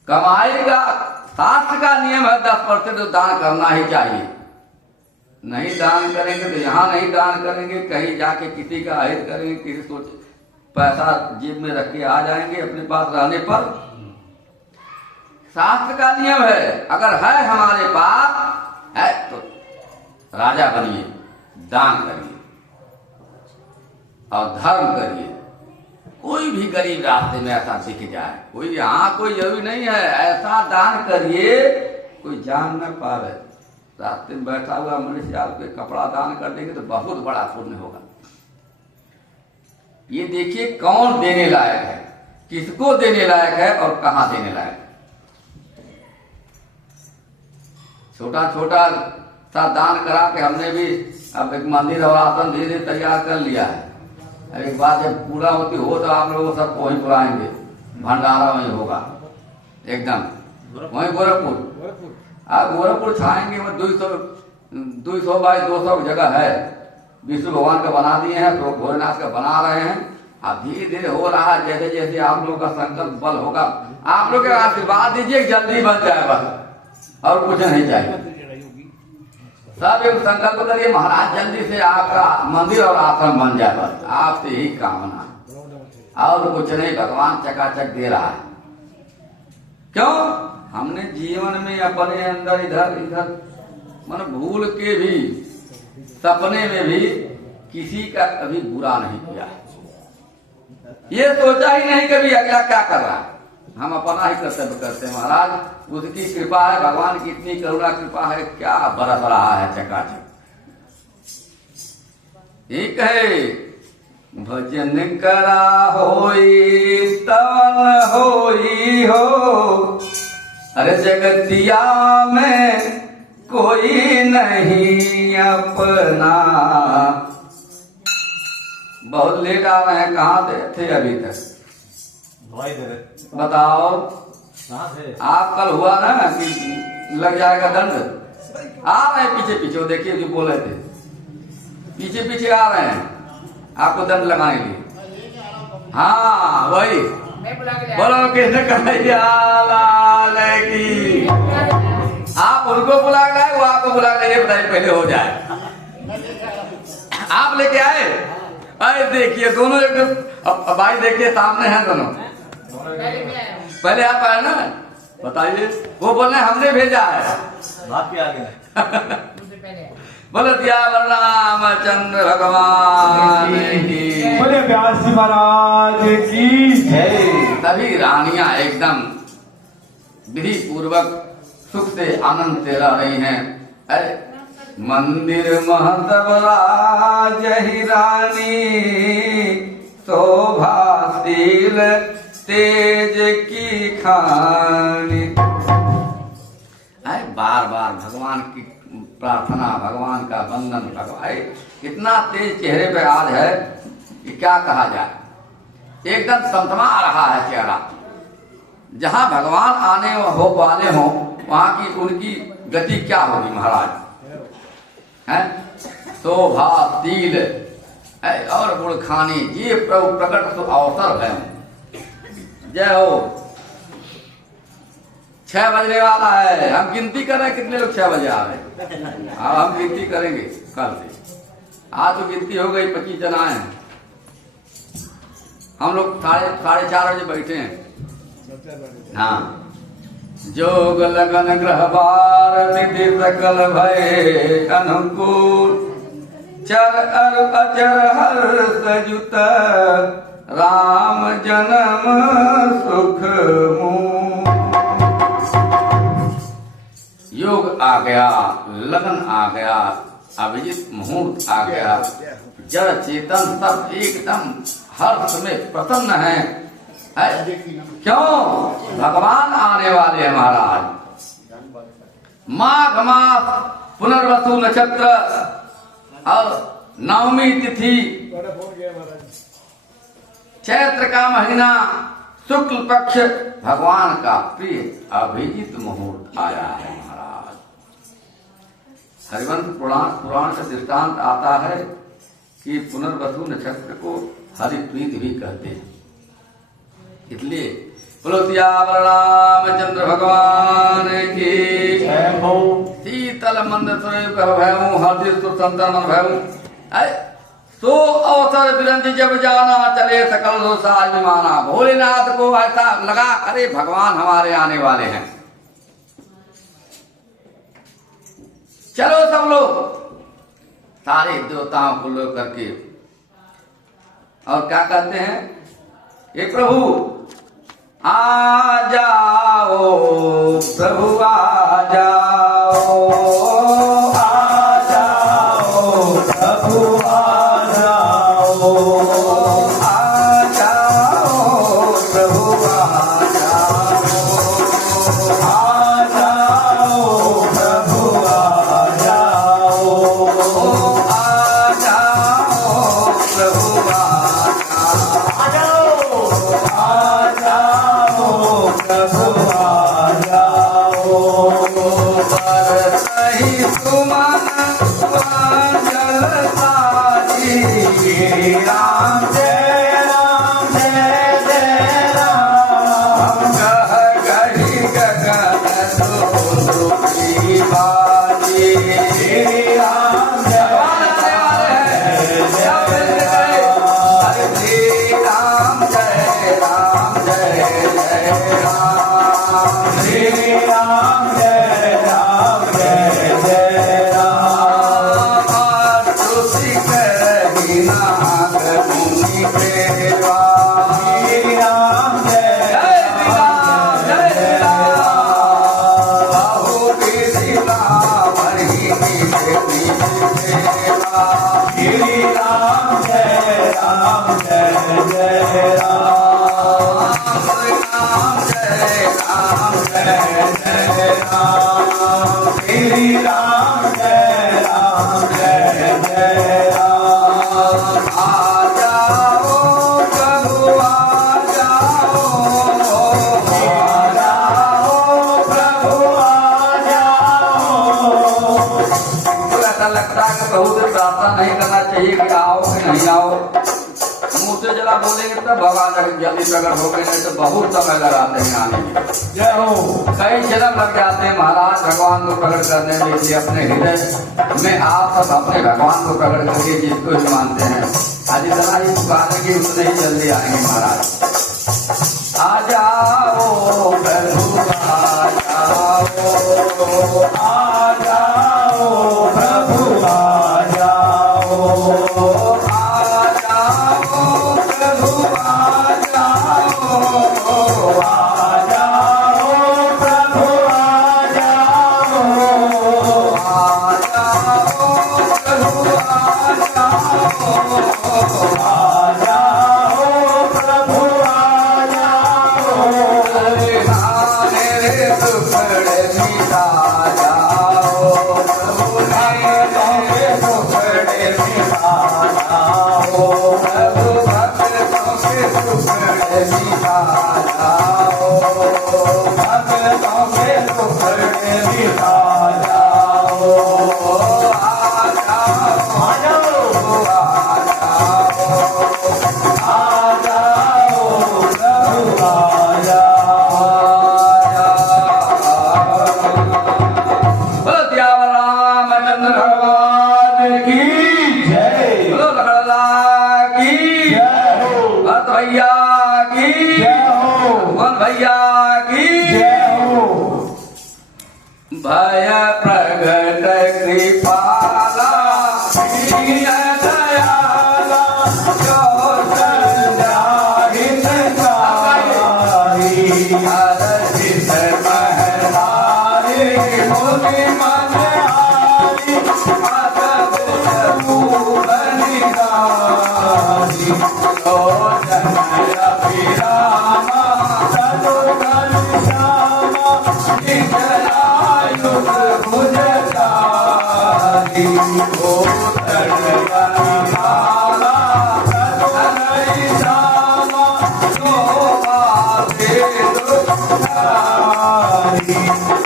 कमाएगा। शास्त्र का नियम है 10% तो दान करना ही चाहिए। नहीं दान करेंगे तो यहाँ नहीं दान करेंगे, कहीं जाके किसी का अहित करेंगे, किसी सोच पैसा जेब में रख के आ जाएंगे अपने पास रहने पर। शास्त्र का नियम है, अगर है हमारे पास है तो राजा बनिए, दान करिए और धर्म करिए। कोई भी गरीब रास्ते में ऐसा दिख जाए, कोई यहाँ कोई जरूरी नहीं है, ऐसा दान करिए कोई जान न पावे। रास्ते में बैठा हुआ मनुष्य आपके कपड़ा दान कर देंगे तो बहुत बड़ा पुण्य होगा। ये देखिए कौन देने लायक है, किसको देने लायक है और कहाँ देने लायक है। छोटा छोटा सा दान करा के हमने भी अब एक मंदिर और आसन धीरे धीरे तैयार कर लिया है। एक बात जब पूरा होती हो तो आप लोग सबको वहीं बुलाएंगे, भंडारा वहीं होगा एकदम वहीं गोरखपुर। आप गोरखपुर छाएंगे, वो 200 बाई 200 जगह है, विष्णु भगवान का बना दिए हैं, तो भोलेनाथ का बना रहे हैं। अब धीरे धीरे हो रहा है, जैसे जैसे आप लोग का संकल्प बल होगा, आप लोग आशीर्वाद दीजिए जल्दी बन जाए बस, और कुछ नहीं चाहिए। सब एक संकल्प करिए महाराज जल्दी से आपका मंदिर और आश्रम बन जाए, बस आपसे ही कामना, और कुछ नहीं। भगवान चकाचक दे रहा है। क्यों? हमने जीवन में अपने अंदर इधर इधर मन भूल के भी सपने में भी किसी का कभी बुरा नहीं किया है। ये सोचा ही नहीं कभी अगला क्या कर रहा है, हम अपना ही कर्तव्य करते हैं। महाराज उसकी कृपा है, भगवान की इतनी करुणा कृपा है, क्या बरस रहा है चकाचक। एक है भजन करा होई तवन होई हो, अरे जगतिया में कोई नहीं अपना। बहुत लेट आ रहे हैं, कहाँ थे अभी तक? दवाई दे रहे। बताओ कहाँ थे? आप कल हुआ ना कि लग जाएगा दंड। आ रहे हैं पीछे पीछे, वो देखिए जो बोल रहे थे पीछे पीछे आ रहे हैं आपको दंड लगाने के लिए। हाँ वही बोलो किसने कन्हैया लाल की। आप उनको बुला लाए, वो आपको बुला लाए, बताइए पहले हो जाए। आप लेके आए, अरे देखिए दोनों एक भाई देखिए सामने हैं दोनों। पहले आप आए ना, बताइए। वो बोल रहे हमने भेजा है, बात क्या आगे बोलो दिया रामचंद्र भगवान की, बोले व्यास जी महाराज की जय। सभी रानियां एकदम विधि पूर्वक सुख से आनंद से रह रही हैं। अरे मंदिर महतब राज ही रानी, शोभाशील तेज की खानी। अरे बार बार भगवान की प्रार्थना, भगवान का वंदन, भगवान इतना तेज चेहरे पे आज है कि क्या कहा जाए। एकदम समतमा रहा है चेहरा। जहां भगवान आने हो वाले हो वहां की उनकी गति क्या होगी महाराज, है शोभाशील और गुणखानी, ये प्रकट अवसर है। जय हो। 6 बजने वाला है, हम गिनती कर रहे हैं कितने लोग 6 बजे आ रहे हैं। अब हम गिनती करेंगे कल से। आज तो गिनती हो गई, 25 जन आए हैं। हम लोग 4:30 बजे बैठे हैं। हाँ, जोग लगन ग्रह बार विधि सकल भय अनुकूल, चर अर अचर हर्ष जुत राम जन्म सुख मूल। योग आ गया, लगन आ गया, अभिजीत मुहूर्त आ गया, जड़ चेतन सब एकदम हर्ष में प्रसन्न है। क्यों? भगवान आने वाले हैं महाराज। माघ मास पुनर्वसु नक्षत्र और नवमी तिथि, चैत्र का महीना, शुक्ल पक्ष, भगवान का प्रिय अभिजीत मुहूर्त आया है महाराज। हरिवंश पुराण का दृष्टांत आता है कि पुनर्वसु नक्षत्र को हरिप्रीत भी कहते हैं। इसलिए बोलो सियावर रामचंद्र भगवान की जय हो। शीतल मंद भयऊ हर्षि सुसंतर मन भयऊ सो अवसर विरंती जब जाना चले सकल दो साज विमाना। भोलेनाथ को ऐसा लगा अरे भगवान हमारे आने वाले हैं, चलो सब लोग सारे देवताओं को लो करके और क्या कहते हैं, हे प्रभु आ जाओ, प्रभु आ जाओ, आ जाओ प्रभु आ जाओ, आ जाओ प्रभु आ जाओ, आ जाओ प्रभु आ जाओ, आ जाओ प्रभु आ जाओ, आ जाओ प्रभु आ जाओ। बरसहि सुमन जल साजी, राम जय राम जय जय राम, कह कही गगन सुखी बाजी। श्री राम भगवान आने वाले हैं, सब मिलके कहे, हरे श्री राम जय राम जय जय राम, श्री राम जय राम जय जय राम, तुलसी कही नाग मुनि प्रेमा। श्री राम जय जय श्री राम जय श्री राम, बाहु विधि रावणी निधि सेवा। श्री राम जय राम जय जय राम, राम जय राम जय जय राम, श्री राम जय राम जय जय राम, आ जाओ प्रभु आ जाओ, आ जाओ प्रभु आ जाओ। तो ऐसा लगता है कि बहुत प्रार्थना नहीं करना चाहिए कि आओ कि नहीं आओ, मुंह से जरा बोलेंगे तब भगवान जल्दी प्रकट हो गए, नहीं तो बहुत समय लगाते हैं आने में, जय हो। कई जन्म लग जाते हैं महाराज भगवान को प्रकट करने में। इसलिए अपने हृदय में आप सब अपने भगवान को प्रकट करके जिसको भी मानते हैं आज इतना ही पुकारेंगे उतने ही जल्दी आएंगे महाराज। आ जाओ प्रभु आ जाओ, आ जाओ प्रभु आ जाओ, आ जाओ प्रभु आ जाओ, आ जाओ प्रभु आ जाओ, आ जाओ प्रभु आ जाओ, आ जाओ प्रभु आ जाओ, मेरे टुकड़े मिटा जाओ, प्रभु मेरे टुकड़े मिटा जाओ, प्रभु भक्तों के टुकड़े मिटा जाओ, भक्तों के टुकड़े मिटा जाओ, आ जाओ, आ जाओ, आ जाओ, आ जाओ प्रभु आ जाओ। सियावर रामचंद्र भगवान की जय, बोलो लखनलाल की जय हो, भरत भैया की जय हो, मोहन भैया की जय हो। भय प्रगट कृपाला दीन दयाला जो हित चाही, हरषित महतारी मुनि मन हारी, अद्भुत रूप निधारी, लोचन अभिरामा सदुगल श्यामा, निज आयुध भुज चारी, गोचर गणमाला सदय श्यामा, शोभा दे दुखारी,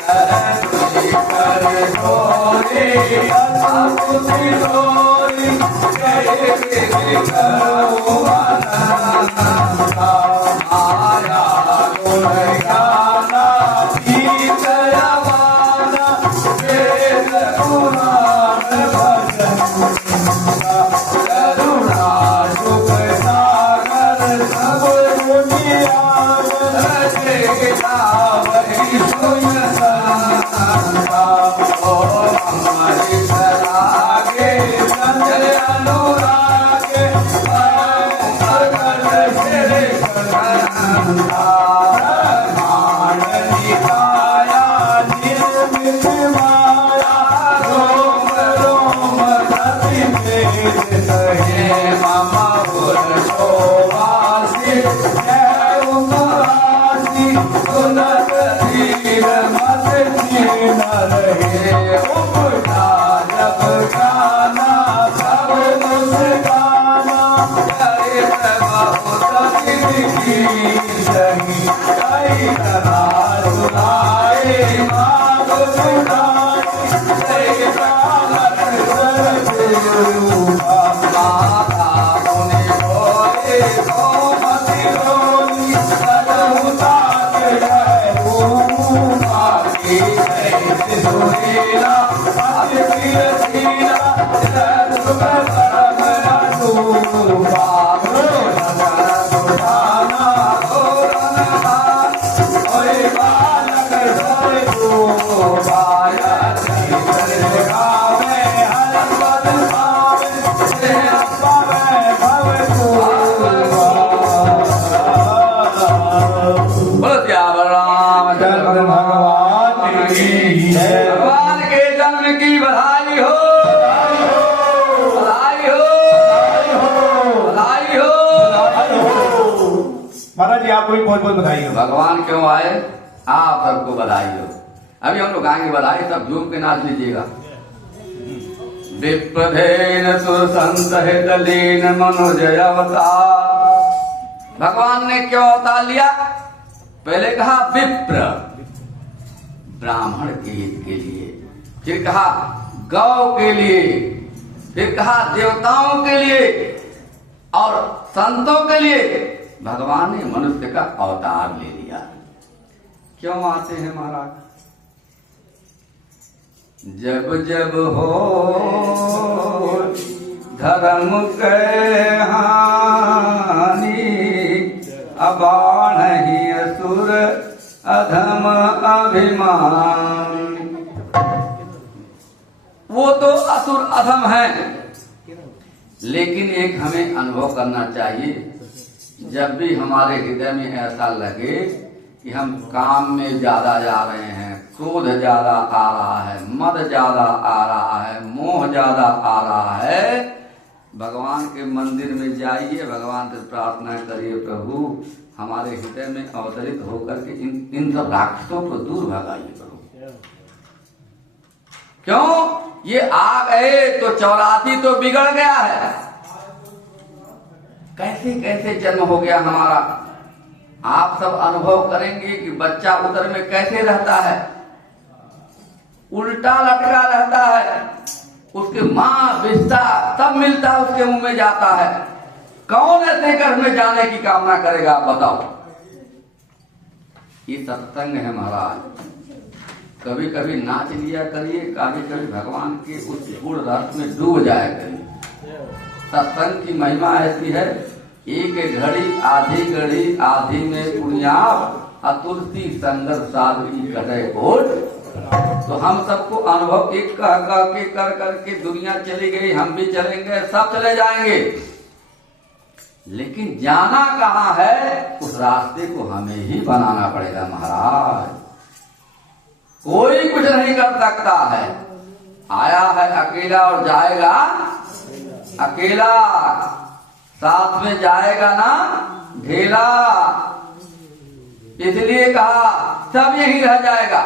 धरती कर डोरी, अद्भुत डोरी, जय वासी जय उमासी सुनत धीर मत छीन रहे उपजा जब गाना सब मुस्काना करे बहुत की सही कई करा सुनाए माग सुनाए जय कालत सर्वरूपा माता मुनि बोले गोमति रोली सदहुता जय रूपा की जय सुनीला अति कीर्तिला जय सुख परम रूपा भगवान के जन्म की बधाई हो, बधाई हो, बधाई हो। महाराज जी आपको भी बहुत बहुत बधाई हो। भगवान क्यों आए? आप सबको बधाई हो। अभी हम लोग गाएंगे बधाई, सब झूम के नाच लीजिएगा। विप्रधेन सुरसंत हित लीन मनुजय अवतार। भगवान ने क्यों अवतार लिया? पहले कहा विप्र, ब्राह्मण के हित के लिए, फिर कहा गौ के लिए, फिर कहा देवताओं के लिए और संतों के लिए। भगवान ने मनुष्य का अवतार ले लिया। क्यों आते हैं महाराज? जब जब हो धर्म के हानि अबाण ही असुर अधम अभिमान। वो तो असुर अधम है, लेकिन एक हमें अनुभव करना चाहिए। जब भी हमारे हृदय में ऐसा लगे कि हम काम में ज्यादा जा रहे हैं, क्रोध ज्यादा आ रहा है, मद ज्यादा आ रहा है, मोह ज्यादा आ रहा है, भगवान के मंदिर में जाइए, भगवान से प्रार्थना करिए, प्रभु हमारे हृदय में अवतरित होकर के इन सब राक्षसों को दूर भगाइए प्रभु। क्यों? ये आ गए तो 84 तो बिगड़ गया है। कैसे कैसे जन्म हो गया हमारा। आप सब अनुभव करेंगे कि बच्चा उदर में कैसे रहता है, उल्टा लटका रहता है, उसके माँ बिस्ता सब मिलता उसके मुंह में जाता है। कौन ऐसे घर में जाने की कामना करेगा आप बताओ? ये सत्संग है महाराज। कभी कभी नाच लिया करिए, कभी कभी भगवान के उस गुण रस में डूब जाया करिए। सत्संग की महिमा ऐसी है, एक घड़ी आधी घड़ी आधी में पुण्याप अतुलसी संगत साधु की कटे घोट। तो हम सबको अनुभव एक कह के कर करके दुनिया चली गई, हम भी चलेंगे, सब चले जाएंगे, लेकिन जाना कहाँ है? उस रास्ते को हमें ही बनाना पड़ेगा महाराज। कोई कुछ नहीं कर सकता है। आया है अकेला और जाएगा अकेला, साथ में जाएगा ना ढेला। इसलिए कहा सब यहीं रह जाएगा।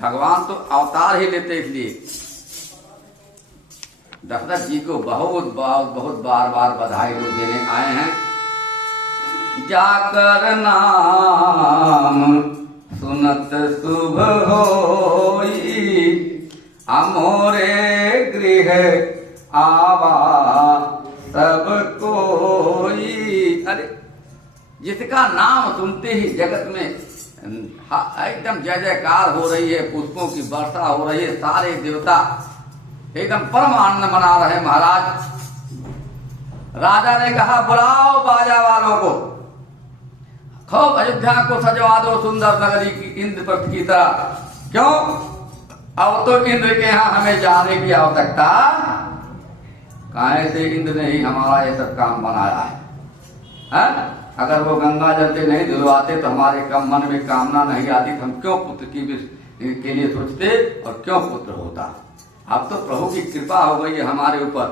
भगवान तो अवतार ही लेते, इसलिए दशरथ जी को बहुत बार बधाई लोग देने आए हैं। जाकर नाम सुनत शुभ होई, अमोरे गृह आवा सब कोई। अरे जिसका नाम सुनते ही जगत में एकदम जय जयकार हो रही है, पुष्पों की वर्षा हो रही है, सारे देवता एकदम परम आनंद मना रहे महाराज। राजा ने कहा बुलाओ बाजा वालों को, खूब अयोध्या को सजवा दो सुंदर नगरी की इंद्रप्रस्थ की तरह। क्यों? अब तो इंद्र के यहाँ हमें जाने की आवश्यकता काहे से? इंद्र ने ही हमारा ये सब काम बनाया है। अगर वो गंगा जल से नहीं धुलवाते तो हमारे कम मन में कामना नहीं आती, हम क्यों पुत्र के लिए सोचते और क्यों पुत्र होता। अब तो प्रभु की कृपा हो गई है हमारे ऊपर।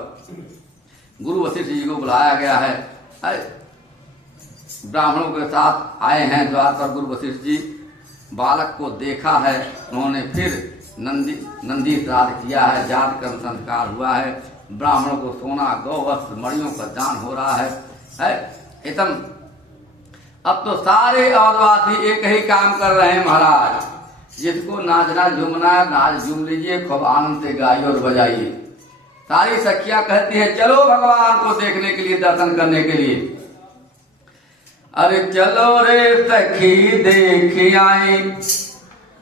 गुरु वशिष्ठ जी को बुलाया गया है ब्राह्मणों के साथ आए हैं द्वार पर गुरु वशिष्ठ जी। बालक को देखा है उन्होंने, फिर नंदी श्राद्ध किया है, जात कर्म संस्कार हुआ है, ब्राह्मणों को सोना गौ वस्त्र मणियों का दान हो रहा है। इतम अब तो सारे अवधवासी एक ही काम कर रहे हैं महाराज, जिसको नाचना झूमना नाच झूम लीजिए, खूब आनंद से गाइए और बजाइए। सारी सखियां कहती है चलो भगवान को देखने के लिए, दर्शन करने के लिए। अरे चलो रे सखी देखी आई,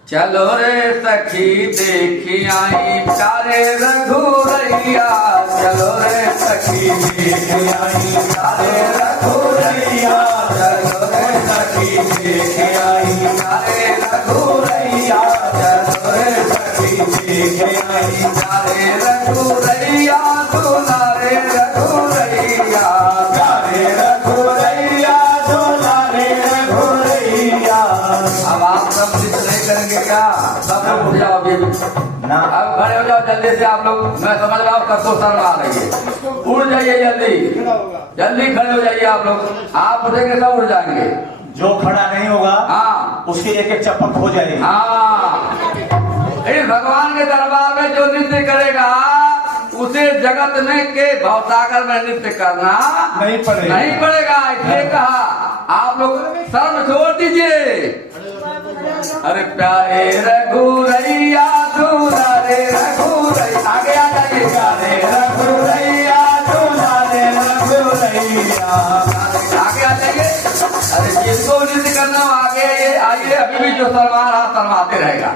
चलो रे सखी देखी आई, प्यारे रघुरैया। चलो रे सखी देखी आई, प्यारे रघुरैया। चलो रे सखी देखी आई, प्यारे रघुरैया। चलो रे सखी देखी आई, प्यारे रघुरैया। दुलारे रघुरैया, प्यारे रघुरैया। दुलारे रघुरैया। अब आप सब नृत्य नहीं करेंगे क्या? सब लोग उठ जाओ अभी ना, अब खड़े हो जाओ जल्दी से आप लोग। मैं समझ रहा हूँ कब तो शर्म आ रही है, उठ जाइए जल्दी, जल्दी खड़े हो जाइए आप लोग। आप उठेंगे सब उठ जाएंगे, जो खड़ा नहीं होगा हाँ उसकी एक एक चप्पल हो जाएगी। हाँ, इस भगवान के दरबार में जो नृत्य करेगा उसे जगत में के भवसागर में नृत्य करना नहीं पड़ेगा। इसलिए कहा आप लोग शर्म छोड़ दीजिए। अरे प्यारे रघुरैया, दुलारे रघुरैया। आगे आ जाइए, प्यारे रघुरैया, दुलारे रघुरैया। आगे आ जाइए। अरे जिसको नृत्य करना आगे आइए, अभी भी जो शर्मा रहा शर्माते रहेगा।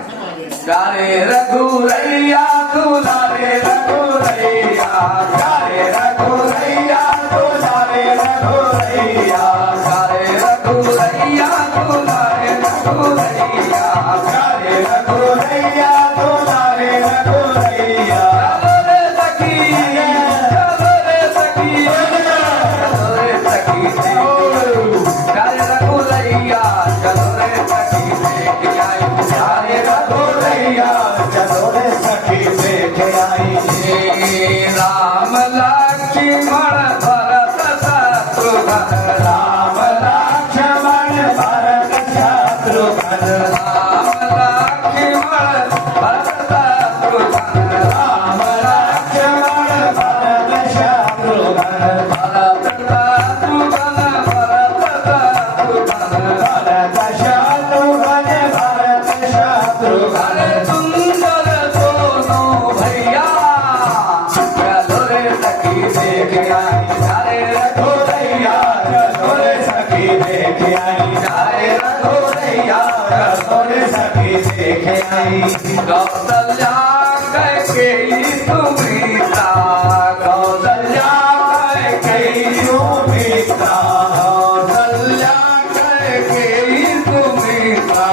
प्यारे रघुरैया, दुलारे रघुरैया। प्यारे रघुरैया, दुलारे रघुरैया। प्यारे रघुरैया, दुलारे रघुरैया। प्यारे रघुरैया, दुलारे रघुरैया। चलो रे सखी, चलो रे सखी, चलो रे सखी, प्यारे रघुरैया। चलो रे सखी देख आई, प्यारे रघुरैया। चलो रे सखी देख आई। राम लक्ष्मण भरत शत्रुघ्न, राम लक्ष्मण भरत शत्रुघ्न। राम लक्ष्मण भरत शत्रुघ्न। राम लक्ष्मण भरत शत्रुघ्न। भरत शत्रुघ्न, भरत शत्रुघ्न। भरत शत्रुघ्न, भरत शत्रुघ्न। सुंदर दोनों भैया। चलो रे सखी देख आई, प्यारे रघुरैया। चलो रे सखी देख आई, प्यारे रघुरैया। चलो रे सखी देख आई। कौशल्या कैकेयी सुमित्रा, कौशल्या कैकेयी सुमित्रा। कौशल्या कैकेयी सुमित्रा।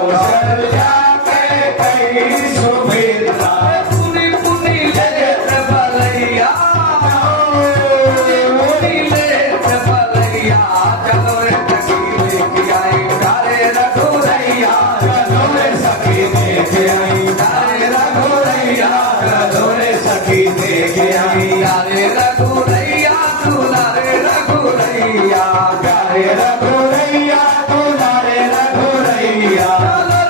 कौशल्या कैकेयी सुमित्रा। पुनि पुनि लेत बलैया, पुनि लेत बलैया। चलो रे सखी देख आई, प्यारे रघुरैया। चलो रे सखी देख आई, प्यारे रघुरैया। चलो रे सखी देख आई, प्यारे रघुरैया। दुलारे रघुरैया, प्यारे रघुरैया। दुलारे रघुरैया। चलो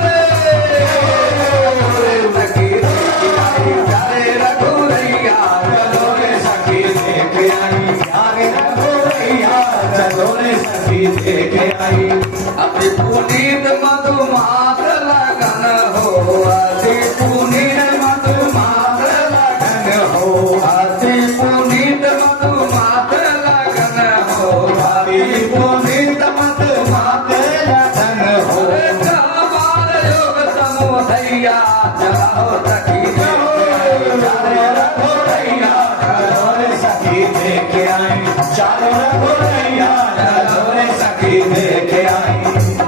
रे सखी देख आई, प्यारे रघुरैया। चलो रे सखी देख आई, प्यारे रघुरैया। चलो रे सखी देख आई। अति पुनीत मधुमास लगन हो, अति पुनीत मधुमास लगन हो। अति पुनीत मधुमास लगन हो। अति पुनीत मधुमास लगन हो। कमाल योग समुदैया, चलो सखी प्यारे रघुरैया। चलो रे सखी देख आई। चलो रघुरैया। चलो रे सखी देख आई।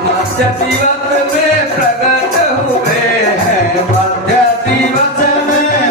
मध्य दिवस में प्रकट हुए हैं, मध्य दिवस में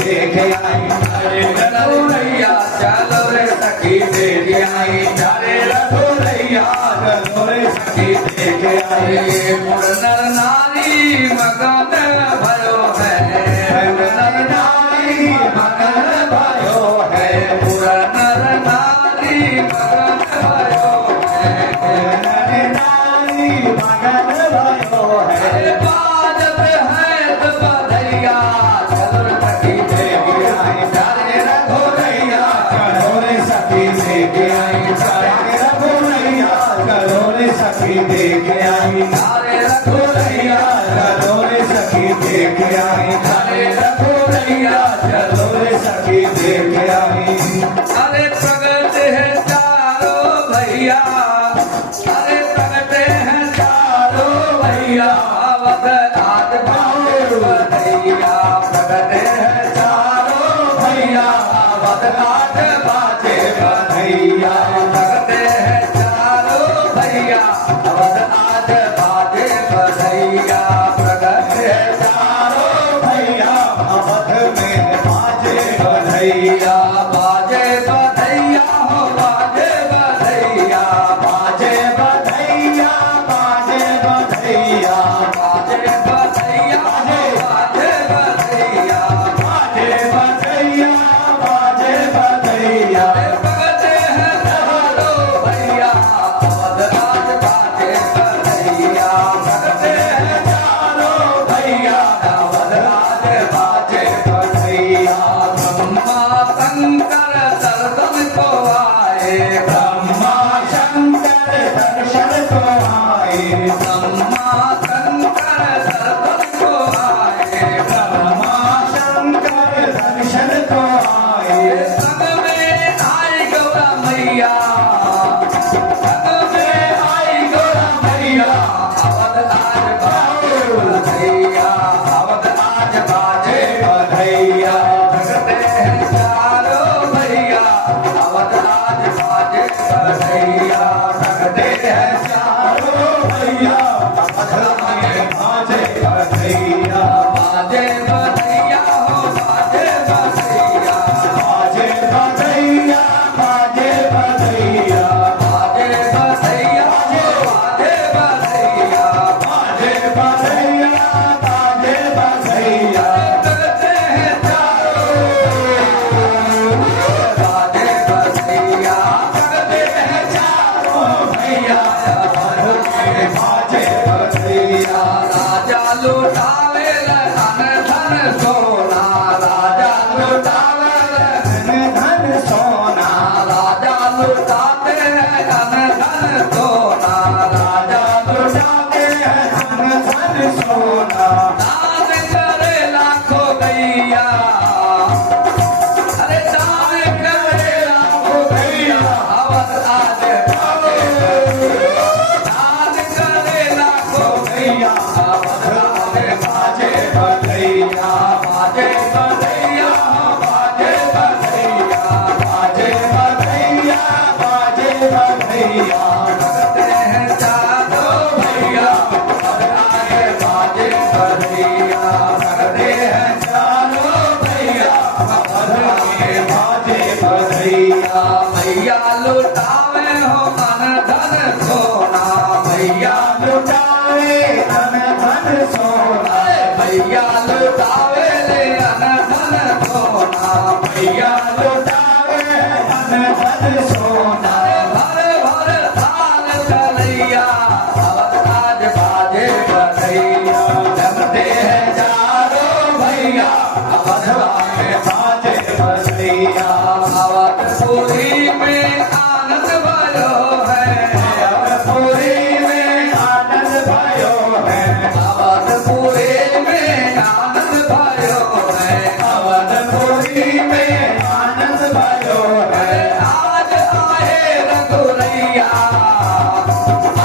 देख आई चले रघुरैया चलो रे सखी देख आई चले रघुरैया चलो रे सखी देख आई मुर नर नारी मगन भयो है नर नारी मगन भयो है मुर नर नारी मगन भयो है नर नारी मगन भयो है बाजत है तो बधैया चलो रे सखी देख आई चले रघुरैया चलो रे सखी देख आई चले रघुरैया चलो रे सखी देख आई नारे रघुरैया चलो रे सखी देख आई चले रघुरैया चलो रे सखी देख आई अरे प्रगट है चारों भैया अरे प्रगट है चारों भैया अवध आज बाजे बधैया प्रगट है चारों भैया अवध आज बाजे बधैया प्रगट है चारों भैया अवध आज बाजे बधैया प्रगट है चारों भैया अवध में बाजे बधैया बाजे बधैया हो बाजे बधैया बाजे बधैया बाजे बधैया बाजे बधैया हो बाजे बधैया बाजे बधैया बाजे बधैया भगते हैं चारों भैया अवध आज बाजे बधैया भगते हैं चारों भैया अवध आज बाजे बधैया ब्रह्मा शंकर दर्शन को आए ब्रह्मा शंकर दर्शन को आए ब्रह्मा शंकर दर्शन को आए ब्रह्मा शंकर दर्शन को आए संग में आई गौरा मैया संग में आई गौरा मैया अवध आज बाजे बधैया अवध आज बाजे बधैया भगते हैं चारों भैया अवध आज बाजे बधैया भगते हैं चारों भैया अवध में बाजे बधैया बाजे बधैया हो बाजे बधैया बाजे बधैया बाजे बधैया बाजे बधैया हो बाजे बधैया बाजे बधैया बाजे बधैया भगते हैं चारों बाजे बधैया भगते हैं चारों भैया अवध में बाजे बधैया राजा लुटावे धन धन सोना राजा लुटावे धन धन सोना राजा लुटाते हैं धन धन सोना राजा लुटाते हैं धन धन सोना दान करे लाखों गैया अरे दान करे लाखों गैया अवध आज बाजे दान करे लाखों गैया अवध आज बाजे बधैया बाजे बधैया बाजे बधैया बाजे बधैया बाजे बधैया भगते हैं चारों भैया अवध आज बाजे बधैया भगते हैं चारों भैया अवध आज बाजे बधैया भैया लुटावे हो मन धन सोना भैया लुटाए धन धन सोना भैया लुटावे ले अन धन सोना भैया लुटाए धन धन सोना भर भर थाल कलैया अवध आज बाजे बधैया जगते हैं चारों भैया अवध आज बाजे बधैया अवधपुरी में आनंद भयो है अवधपुरी में आनंद भयो है अवधपुरी में आनंद भयो है अवधपुरी में आनंद भयो है आज आए रघुरैया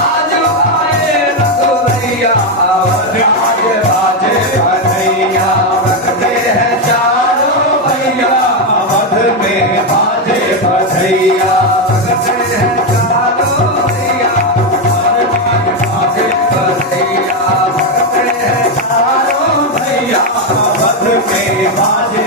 आज आए रघुरैया अवध आज बाजे बधैया भगते हैं चारों भैया अवध में बाजे बधैया भगते हैं चारों भैया अवध में बाजे बधैया भगते हैं चारों भैया अवध में बाजे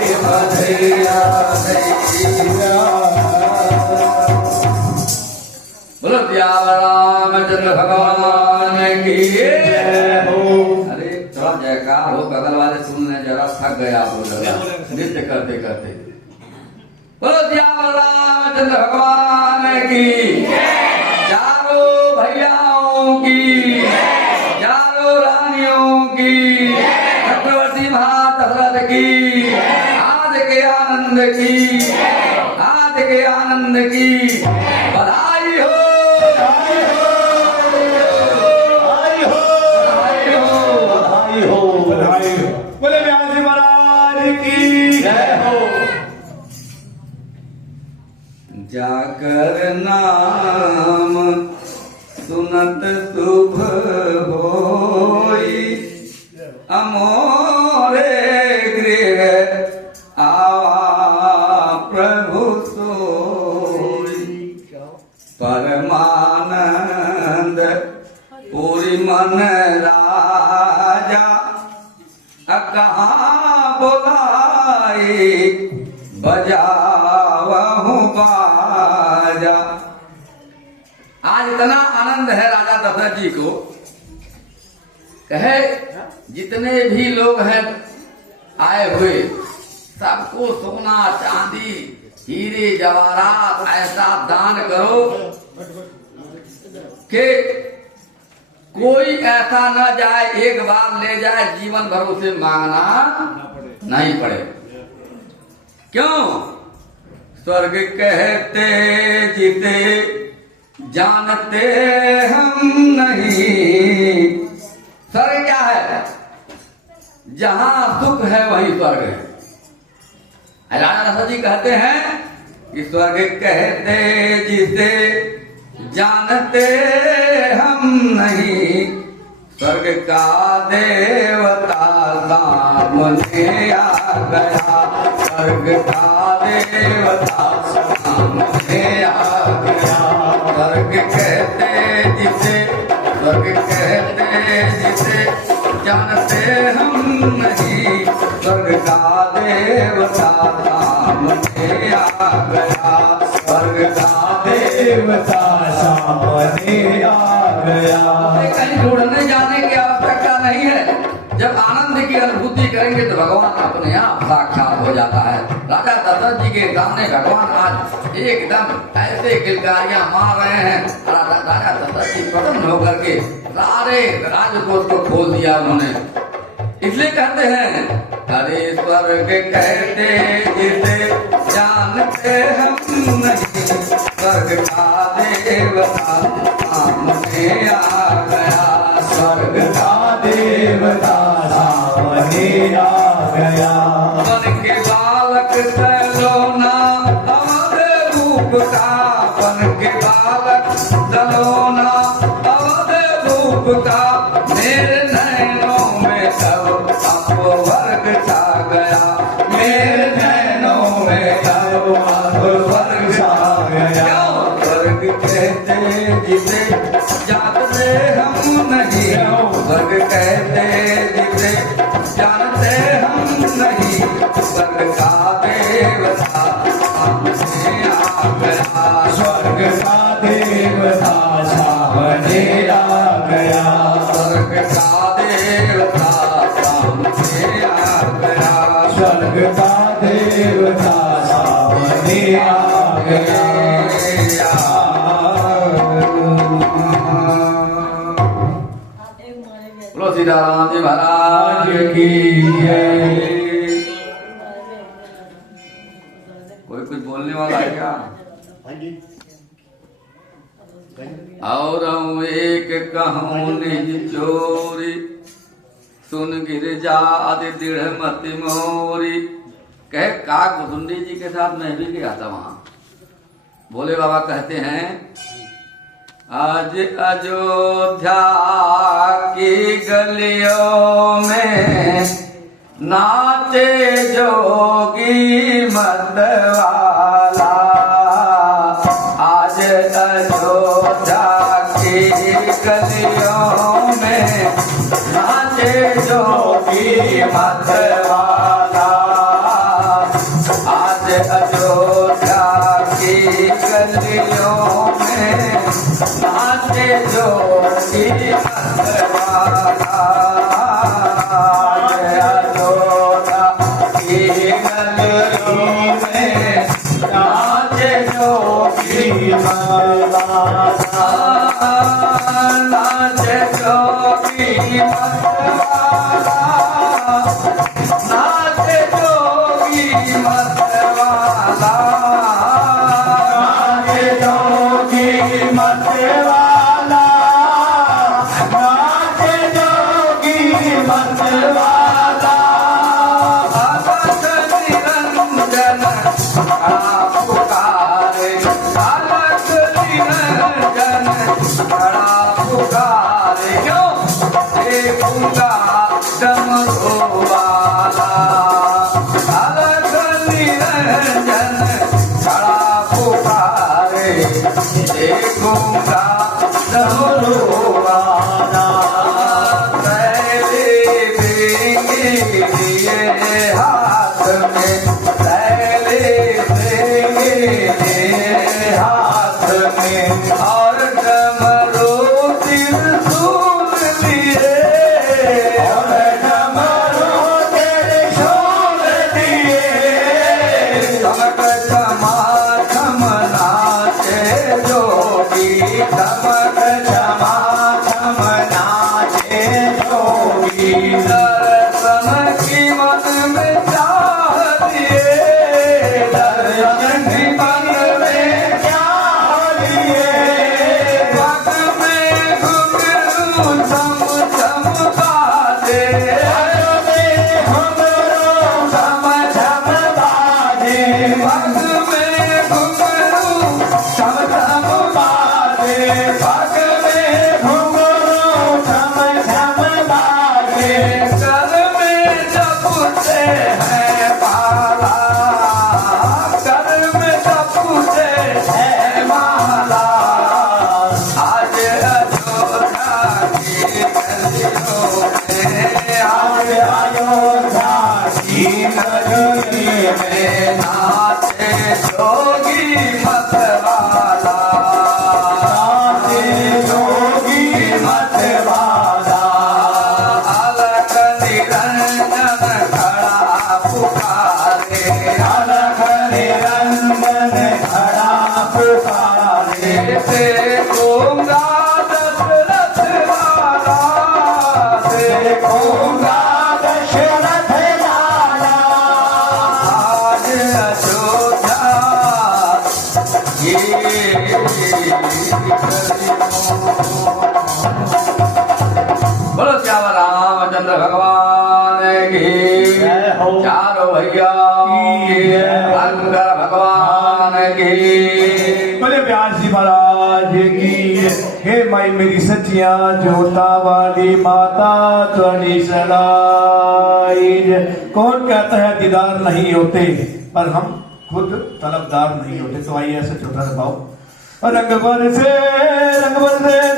थक गए आप लोग नृत्य करते करते। बोलो सियावर रामचंद्र भगवान की, चारों भैयाओं की, चारों रानियों की, चक्रवर्ती महादशरथ की, आज के आनंद की, आज के आनंद की बधाई हो, बधाई हो, बधाई हो, बधाई हो, बधाई हो। बोले व्यास जी महाराज की जय हो। जाकर नाम सुनत शुभ होई, अमोरे गृह आवा प्रभु सोई, परमानंद पूरी मन राजा, कहाँ बोलाई बजावहु बाजा। आज इतना आनंद है राजा दशरथ जी को, कहे जितने भी लोग हैं आए हुए सबको सोना चांदी हीरे जवाहरात ऐसा दान करो कि कोई ऐसा न जाए, एक बार ले जाए जीवन भर उसे मांगना नहीं पड़े। क्यों? स्वर्ग कहते जिसे जानते हम नहीं। स्वर्ग क्या है? जहां सुख है वही स्वर्ग है। राजा दशरथ जी कहते हैं कि स्वर्ग कहते जिसे जानते हम नहीं, स्वर्ग का देवता सामने आ गया, स्वर्ग का देवता सामने आ गया। स्वर्ग कहते जिसे, स्वर्ग कहते जिसे जानते हम नहीं, स्वर्ग का देवता सामने आ गया, स्वर्ग का देवता सामने आ गया। कहीं ढूंढने जाने की आवश्यकता नहीं है। जब आनंद की अनुभूति करेंगे तो भगवान अपने आप साक्षात हो जाता है। राजा दशरथ जी के सामने भगवान आज एकदम ऐसे किलकारियां मार रहे हैं। राजा दशरथ जी प्रसन्न होकर के सारे राजकोष को खोल दिया उन्होंने। इसलिए कहते हैं अरे स्वर्ग कहते जिसे जानते हम नहीं, स्वर्ग का देवता सामने आ गया, स्वर्ग का देवता सामने आ गया। बन के बालक सलोना अवध रूप का, बन के बालक सलोना अवध रूप का, मेरे नैनों में सब अपवर्ग छा गया, मेरे नैनों में सब अपवर्ग छा गया। स्वर्ग कहते जिसे जानते हम नहीं, स्वर्ग कहते जिसे जानते हम नहीं, स्वर्ग का देवता सामने आ गया, स्वर्ग का देवता सामने आ गया, स्वर्ग का देवता सामने आ गया, स्वर्ग का देवता सामने आ गया। बोलो सीताराम जी महाराज की जय। कोई कुछ बोलने वाला है क्या? और हम एक कहूँ निज चोरी, सुन गिरजा आदि दृढ़ मति मोरी। कहे काक भुसुंडी जी के साथ मैं भी गया था वहां। भोले बाबा कहते हैं आज अयोध्या की गलियों में नाचे जोगी मतवाला, आज अयोध्या की गलियों में नाचे जोगी मतवाला, आज अयोध्या की गलियों में नाचे जोगी मतवाला, आज अयोध्या मतवाला नाचे जोगी मतवाला नाचे जोगी मतवाला नाचे जोगी मतवाला नाचे जोगी मतवाला भगत निरंजन खड़ा पुकारे भगत निरंजन खड़ा पुकारे क्यों देखूंगा डमरू वाला भगत निरंजन खड़ा पुकारे देखूंगा डमरू वाला हाथ में थैले देंगे हाथ में और डमरू त्रिशूल लिए और डमरू त्रिशूल दिए चमक चमा चम नाचे जोगी चमक क्षमा क्षम नाचे जोगी दर्शन की मन में चाह दिए दर्शन की मन में क्या लिए पग में घुंघरू चम चमका दे छम छम बाजे पग में घुंघरू चम चमका दे पग में घुंघरू छम छम बाजे कर में जपते हैं माला कर में जपते हैं माला आज अयोध्या की गलियों में आज अयोध्या की नगरी में नाचे जोगी मतवाला नाचे जोगी मतवाला अलख निरंजन खड़ा पुकारे अलख निरंजन खड़ा पुकारे देखूंगा दशरथ वाला देखूंगा दशरथ लाला आज अयोध्या ये बोलो श्यामा रामचंद्र भगवान की जय हो। चारों भैया की शंकर भगवान की बोले व्यास जी महाराज की हे माई मेरी सचिया जोता वाली माता त्वनी सलाई कौन कहता है दीदार नहीं होते पर हम खुद तलबदार नहीं होते तो आइए ऐसे छोटा सा भाव रंग भर से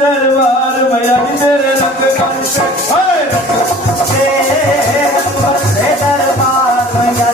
दरबार भैया जी मेरे रंग भर से रंग भर से दरबार भैया